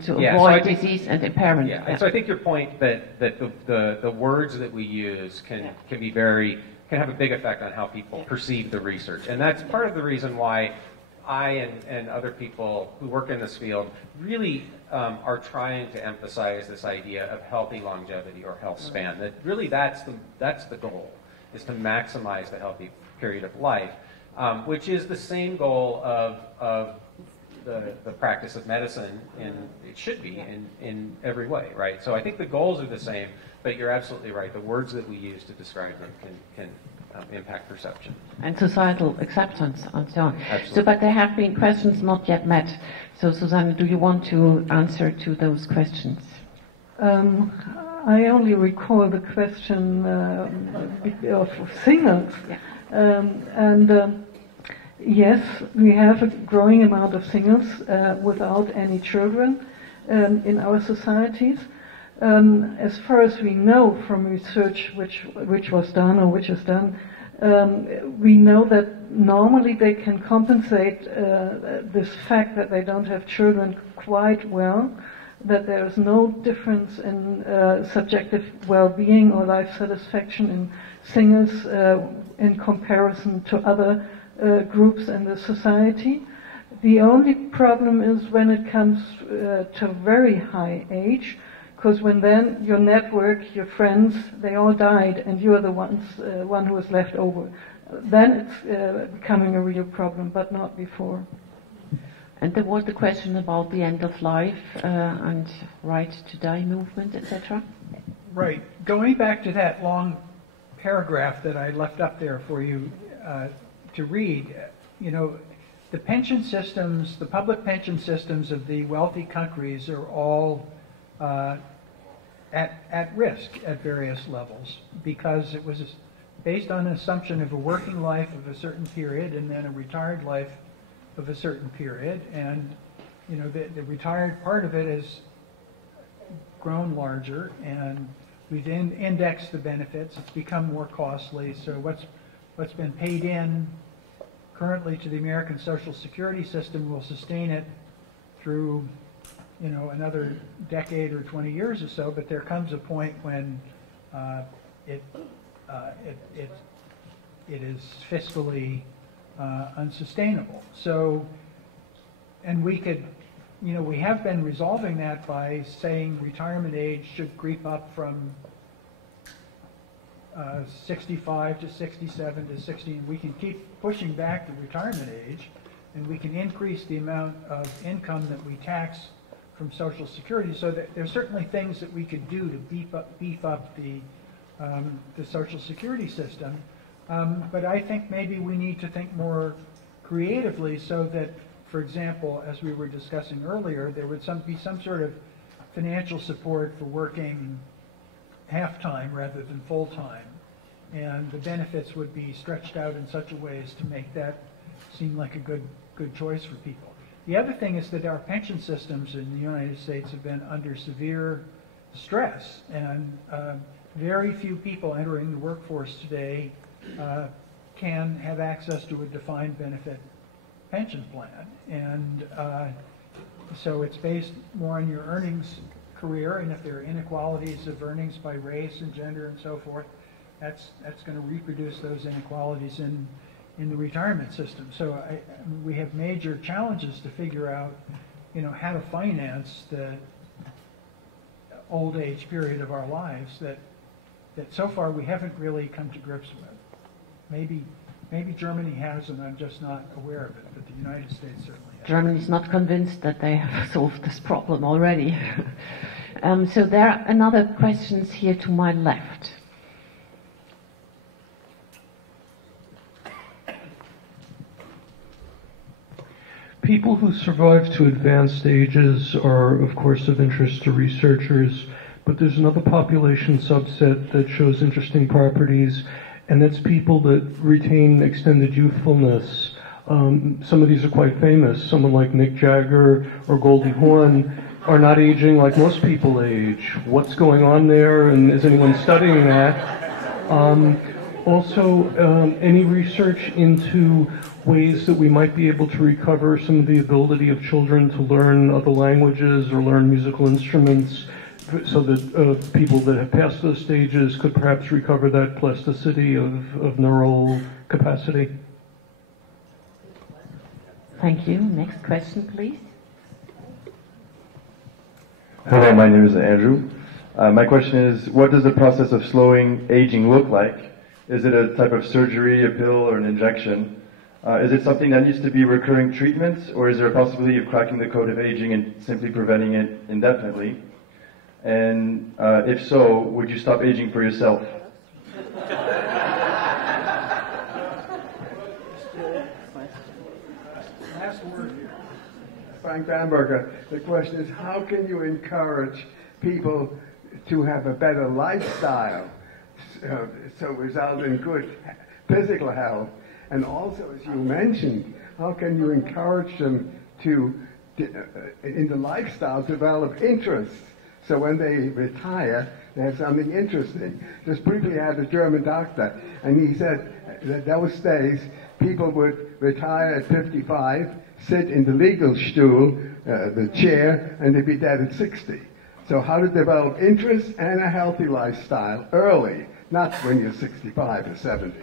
to avoid disease and impairment. Yeah. And so I think your point that the words that we use can have a big effect on how people perceive the research. And that's part of the reason why I and other people who work in this field really are trying to emphasize this idea of healthy longevity or health span. That really that's the goal, is to maximize the healthy period of life, which is the same goal of the practice of medicine, and it should be in every way, right? So I think the goals are the same, but you're absolutely right. The words that we use to describe them can impact perception. And societal acceptance and so on. Absolutely. So, but there have been questions not yet met. So, Susanne, do you want to answer to those questions? I only recall the question of singles. Yeah. Yes, we have a growing amount of singles without any children in our societies. As far as we know from research which was done or which is done, we know that normally they can compensate this fact that they don't have children quite well, that there is no difference in subjective well-being or life satisfaction in singles in comparison to other groups in the society. The only problem is when it comes to very high age, because when then your network, your friends, they all died, and you are the one who is left over. Then it's becoming a real problem, but not before. And there was the question about the end of life and right to die movement, etc. Right. Going back to that long paragraph that I left up there for you to read, the pension systems, the public pension systems of the wealthy countries are all at risk at various levels because it was based on an assumption of a working life of a certain period and then a retired life of a certain period, and the retired part of it has grown larger, and we've indexed the benefits. It's become more costly. So what's been paid in currently to the American Social Security system will sustain it through another decade or 20 years or so. But there comes a point when it is fiscally unsustainable. So, and we could, we have been resolving that by saying retirement age should creep up from 65 to 67 to 60. And we can keep pushing back the retirement age, and we can increase the amount of income that we tax from Social Security. So that there's certainly things that we could do to beef up the Social Security system. But I think maybe we need to think more creatively so that, for example, as we were discussing earlier, there would be some sort of financial support for working half-time rather than full-time. And the benefits would be stretched out in such a way as to make that seem like a good choice for people. The other thing is that our pension systems in the United States have been under severe stress, and very few people entering the workforce today can have access to a defined benefit pension plan. And so it's based more on your earnings career, and if there are inequalities of earnings by race and gender and so forth, that's going to reproduce those inequalities in the retirement system. So we have major challenges to figure out, how to finance the old age period of our lives that so far we haven't really come to grips with. Maybe Germany has, and I'm just not aware of it, but the United States certainly has. Germany is not convinced that they have solved this problem already. So there are another questions here to my left. People who survive to advanced ages are, of course, of interest to researchers, but there's another population subset that shows interesting properties, and that's people that retain extended youthfulness. Some of these are quite famous. Someone like Mick Jagger or Goldie Hawn are not aging like most people age. What's going on there, and is anyone studying that? Also, any research into ways that we might be able to recover some of the ability of children to learn other languages or learn musical instruments, so that people that have passed those stages could perhaps recover that plasticity of neural capacity? Thank you. Next question, please. Hello, my name is Andrew. My question is, what does the process of slowing aging look like? Is it a type of surgery, a pill, or an injection? Is it something that needs to be recurring treatments, or is there a possibility of cracking the code of aging and simply preventing it indefinitely? And if so, would you stop aging for yourself? Last word here. Frank Bamberger. The question is, how can you encourage people to have a better lifestyle so result in good physical health? And also, as you mentioned, how can you encourage them to, in the lifestyle, develop interests? So when they retire, they have something interesting. Just briefly, I had a German doctor, and he said that those days, people would retire at 55, sit in the legal stool, the chair, and they'd be dead at 60. So how to develop interest and a healthy lifestyle early, not when you're 65 or 70.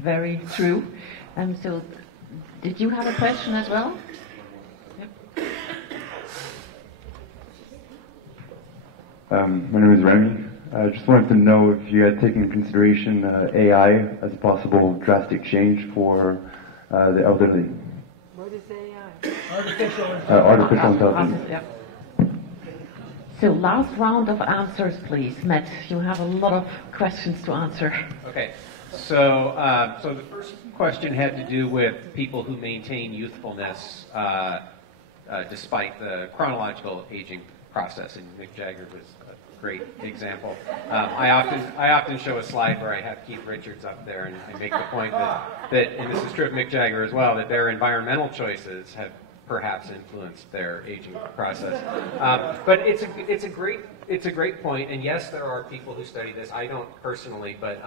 Very true. So, did you have a question as well? Yep. My name is Remy. I just wanted to know if you had taken into consideration AI as a possible drastic change for the elderly. What is AI? Artificial intelligence. Yeah. So last round of answers, please. Matt, you have a lot of questions to answer. Okay. So the first question had to do with people who maintain youthfulness despite the chronological aging process, and Mick Jagger was a great example. I often show a slide where I have Keith Richards up there, and I make the point that, and this is true of Mick Jagger as well, that their environmental choices have perhaps influenced their aging process. But it's a great point, and yes, there are people who study this. I don't personally, but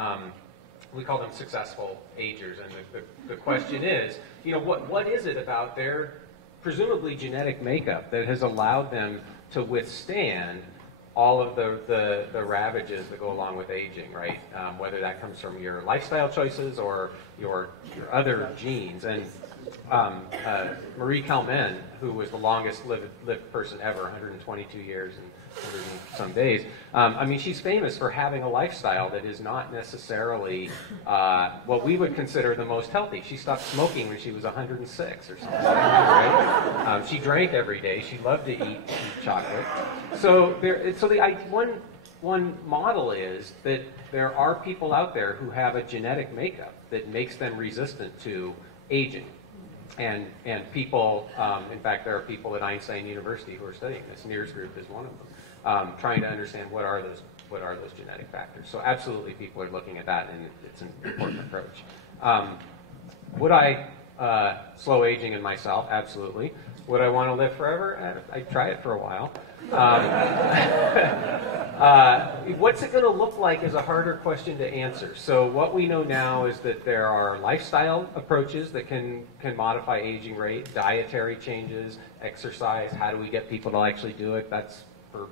we call them successful agers, and the question is, what is it about their presumably genetic makeup that has allowed them to withstand all of the ravages that go along with aging, right? Whether that comes from your lifestyle choices or your other genes. And Marie Calmen, who was the longest lived person ever, 122 years and 100 and some days. She's famous for having a lifestyle that is not necessarily what we would consider the most healthy. She stopped smoking when she was 106 or something, right? She drank every day. She loved to eat chocolate. So one model is that there are people out there who have a genetic makeup that makes them resistant to aging. And people, in fact, there are people at Einstein University who are studying this. NIRS group is one of them, trying to understand what are those genetic factors. So absolutely, people are looking at that, and it's an important approach. Would I slow aging in myself? Absolutely. Would I want to live forever? I'd try it for a while. What's it going to look like is a harder question to answer. So what we know now is that there are lifestyle approaches that can modify aging rate, dietary changes, exercise. How do we get people to actually do it? That's for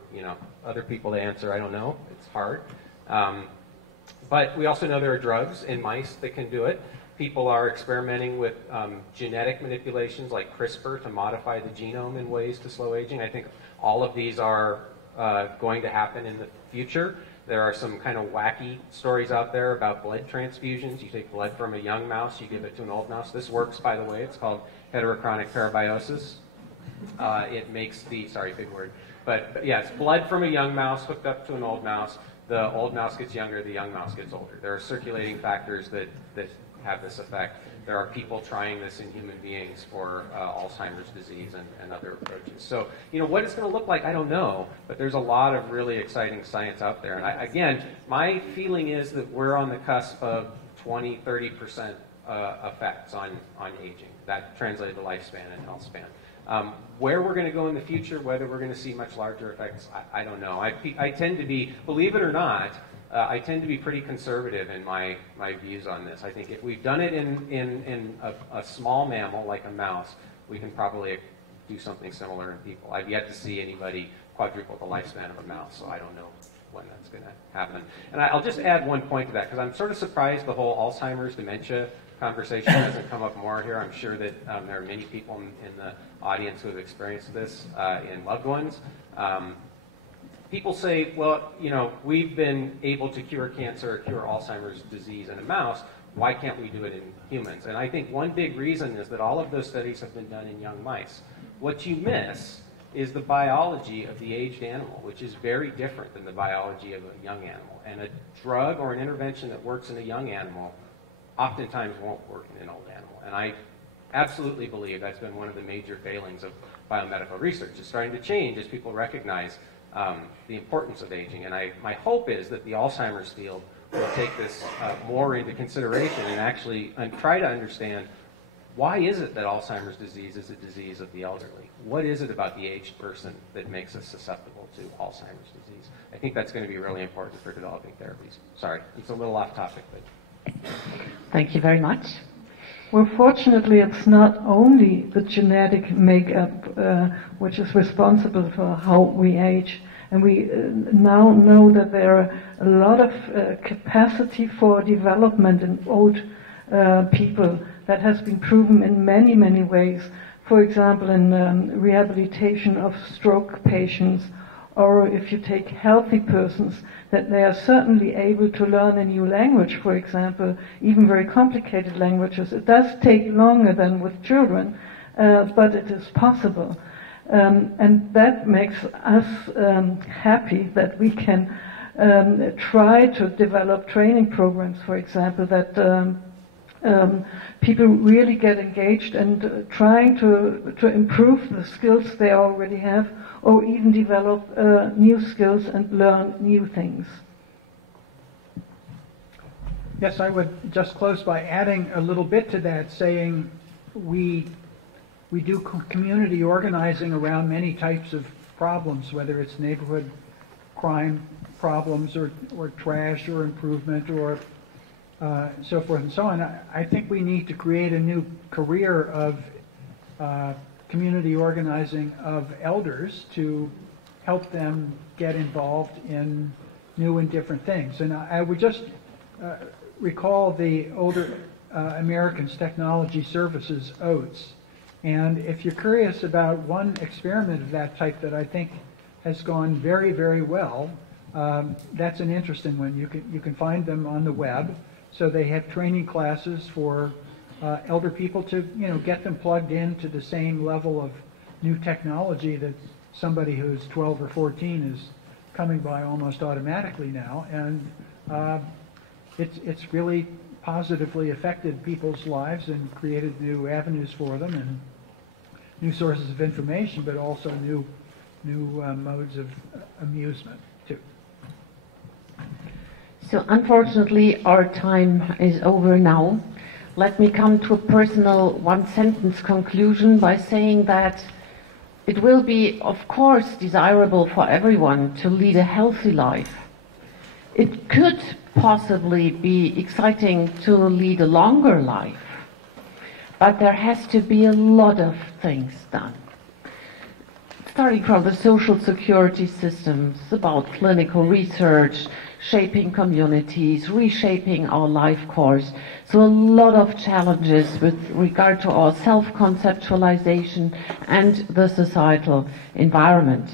other people to answer. I don't know. It's hard. But we also know there are drugs in mice that can do it. People are experimenting with genetic manipulations like CRISPR to modify the genome in ways to slow aging. I think all of these are going to happen in the future. There are some kind of wacky stories out there about blood transfusions. You take blood from a young mouse, you give it to an old mouse. This works, by the way. It's called heterochronic parabiosis. It makes the, sorry, big word. But yeah, it's blood from a young mouse hooked up to an old mouse. The old mouse gets younger, the young mouse gets older. There are circulating factors that have this effect. There are people trying this in human beings for Alzheimer's disease and other approaches. So, what it's going to look like, I don't know, but there's a lot of really exciting science out there. And again, my feeling is that we're on the cusp of 20, 30% effects on aging. That translated to lifespan and health span. Where we're going to go in the future, whether we're going to see much larger effects, I don't know. I tend to be, believe it or not, I tend to be pretty conservative in my views on this. I think if we've done it in a small mammal like a mouse, we can probably do something similar in people. I've yet to see anybody quadruple the lifespan of a mouse, so I don't know when that's going to happen. And I'll just add one point to that, because I'm sort of surprised the whole Alzheimer's dementia conversation hasn't come up more here. I'm sure that there are many people in the audience who have experienced this in loved ones. People say, well, we've been able to cure cancer or cure Alzheimer's disease in a mouse. Why can't we do it in humans? And I think one big reason is that all of those studies have been done in young mice. What you miss is the biology of the aged animal, which is very different than the biology of a young animal. And a drug or an intervention that works in a young animal oftentimes won't work in an old animal. And I absolutely believe that's been one of the major failings of biomedical research. It's starting to change as people recognize the importance of aging. And my hope is that the Alzheimer's field will take this more into consideration and actually try to understand, why is it that Alzheimer's disease is a disease of the elderly? What is it about the aged person that makes us susceptible to Alzheimer's disease? I think that's going to be really important for developing therapies. Sorry, it's a little off topic, but... Thank you very much. Well, fortunately, it's not only the genetic makeup which is responsible for how we age. And we now know that there are a lot of capacity for development in old people that has been proven in many, many ways. For example, in rehabilitation of stroke patients, or if you take healthy persons, that they are certainly able to learn a new language, for example, even very complicated languages. It does take longer than with children, but it is possible. And that makes us happy that we can try to develop training programs, for example, that people really get engaged and trying to improve the skills they already have, or even develop new skills and learn new things. Yes, I would just close by adding a little bit to that, saying we do community organizing around many types of problems, whether it's neighborhood crime problems or trash or improvement or so forth and so on. I think we need to create a new career of community organizing of elders to help them get involved in new and different things. And I would just recall the older Americans Technology Services oaths. And if you're curious about one experiment of that type that I think has gone very, very well, that's an interesting one. You can find them on the web. So they have training classes for elder people to, get them plugged into the same level of new technology that somebody who's 12 or 14 is coming by almost automatically now. And it's really positively affected people's lives and created new avenues for them and new sources of information, but also new modes of amusement too. So unfortunately our time is over now. Let me come to a personal one-sentence conclusion by saying that it will be, of course, desirable for everyone to lead a healthy life. It could possibly be exciting to lead a longer life, but there has to be a lot of things done. Starting from the social security systems, about clinical research, shaping communities, reshaping our life course. So a lot of challenges with regard to our self-conceptualization and the societal environment.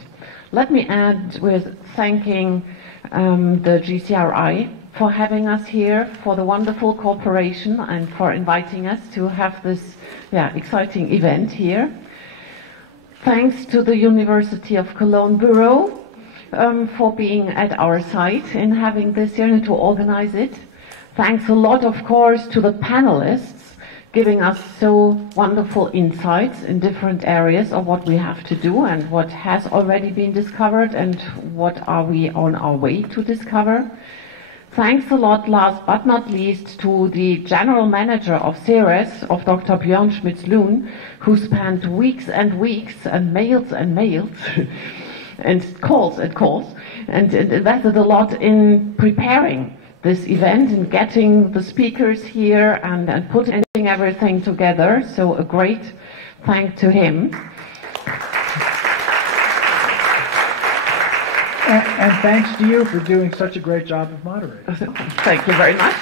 Let me add with thanking the GCRI for having us here, for the wonderful cooperation and for inviting us to have this exciting event here. Thanks to the University of Cologne Bureau for being at our site and having this here and to organize it. Thanks a lot, of course, to the panelists giving us so wonderful insights in different areas of what we have to do and what has already been discovered and what are we on our way to discover. Thanks a lot, last but not least, to the General Manager of CERES, of Dr. Björn Schmitz-Luhn, who spent weeks and weeks and mails and calls and invested a lot in preparing this event and getting the speakers here and putting everything together. So a great thank to him. And thanks to you for doing such a great job of moderating. Thank you very much.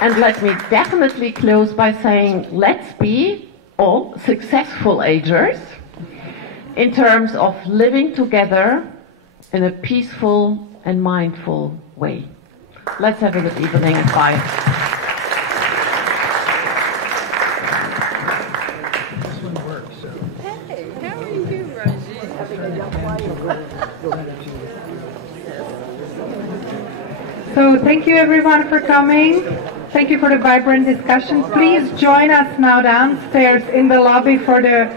And let me definitely close by saying, let's be all successful agers in terms of living together in a peaceful and mindful way. Let's have a good evening and bye. So thank you everyone for coming. Thank you for the vibrant discussion. Please join us now downstairs in the lobby for the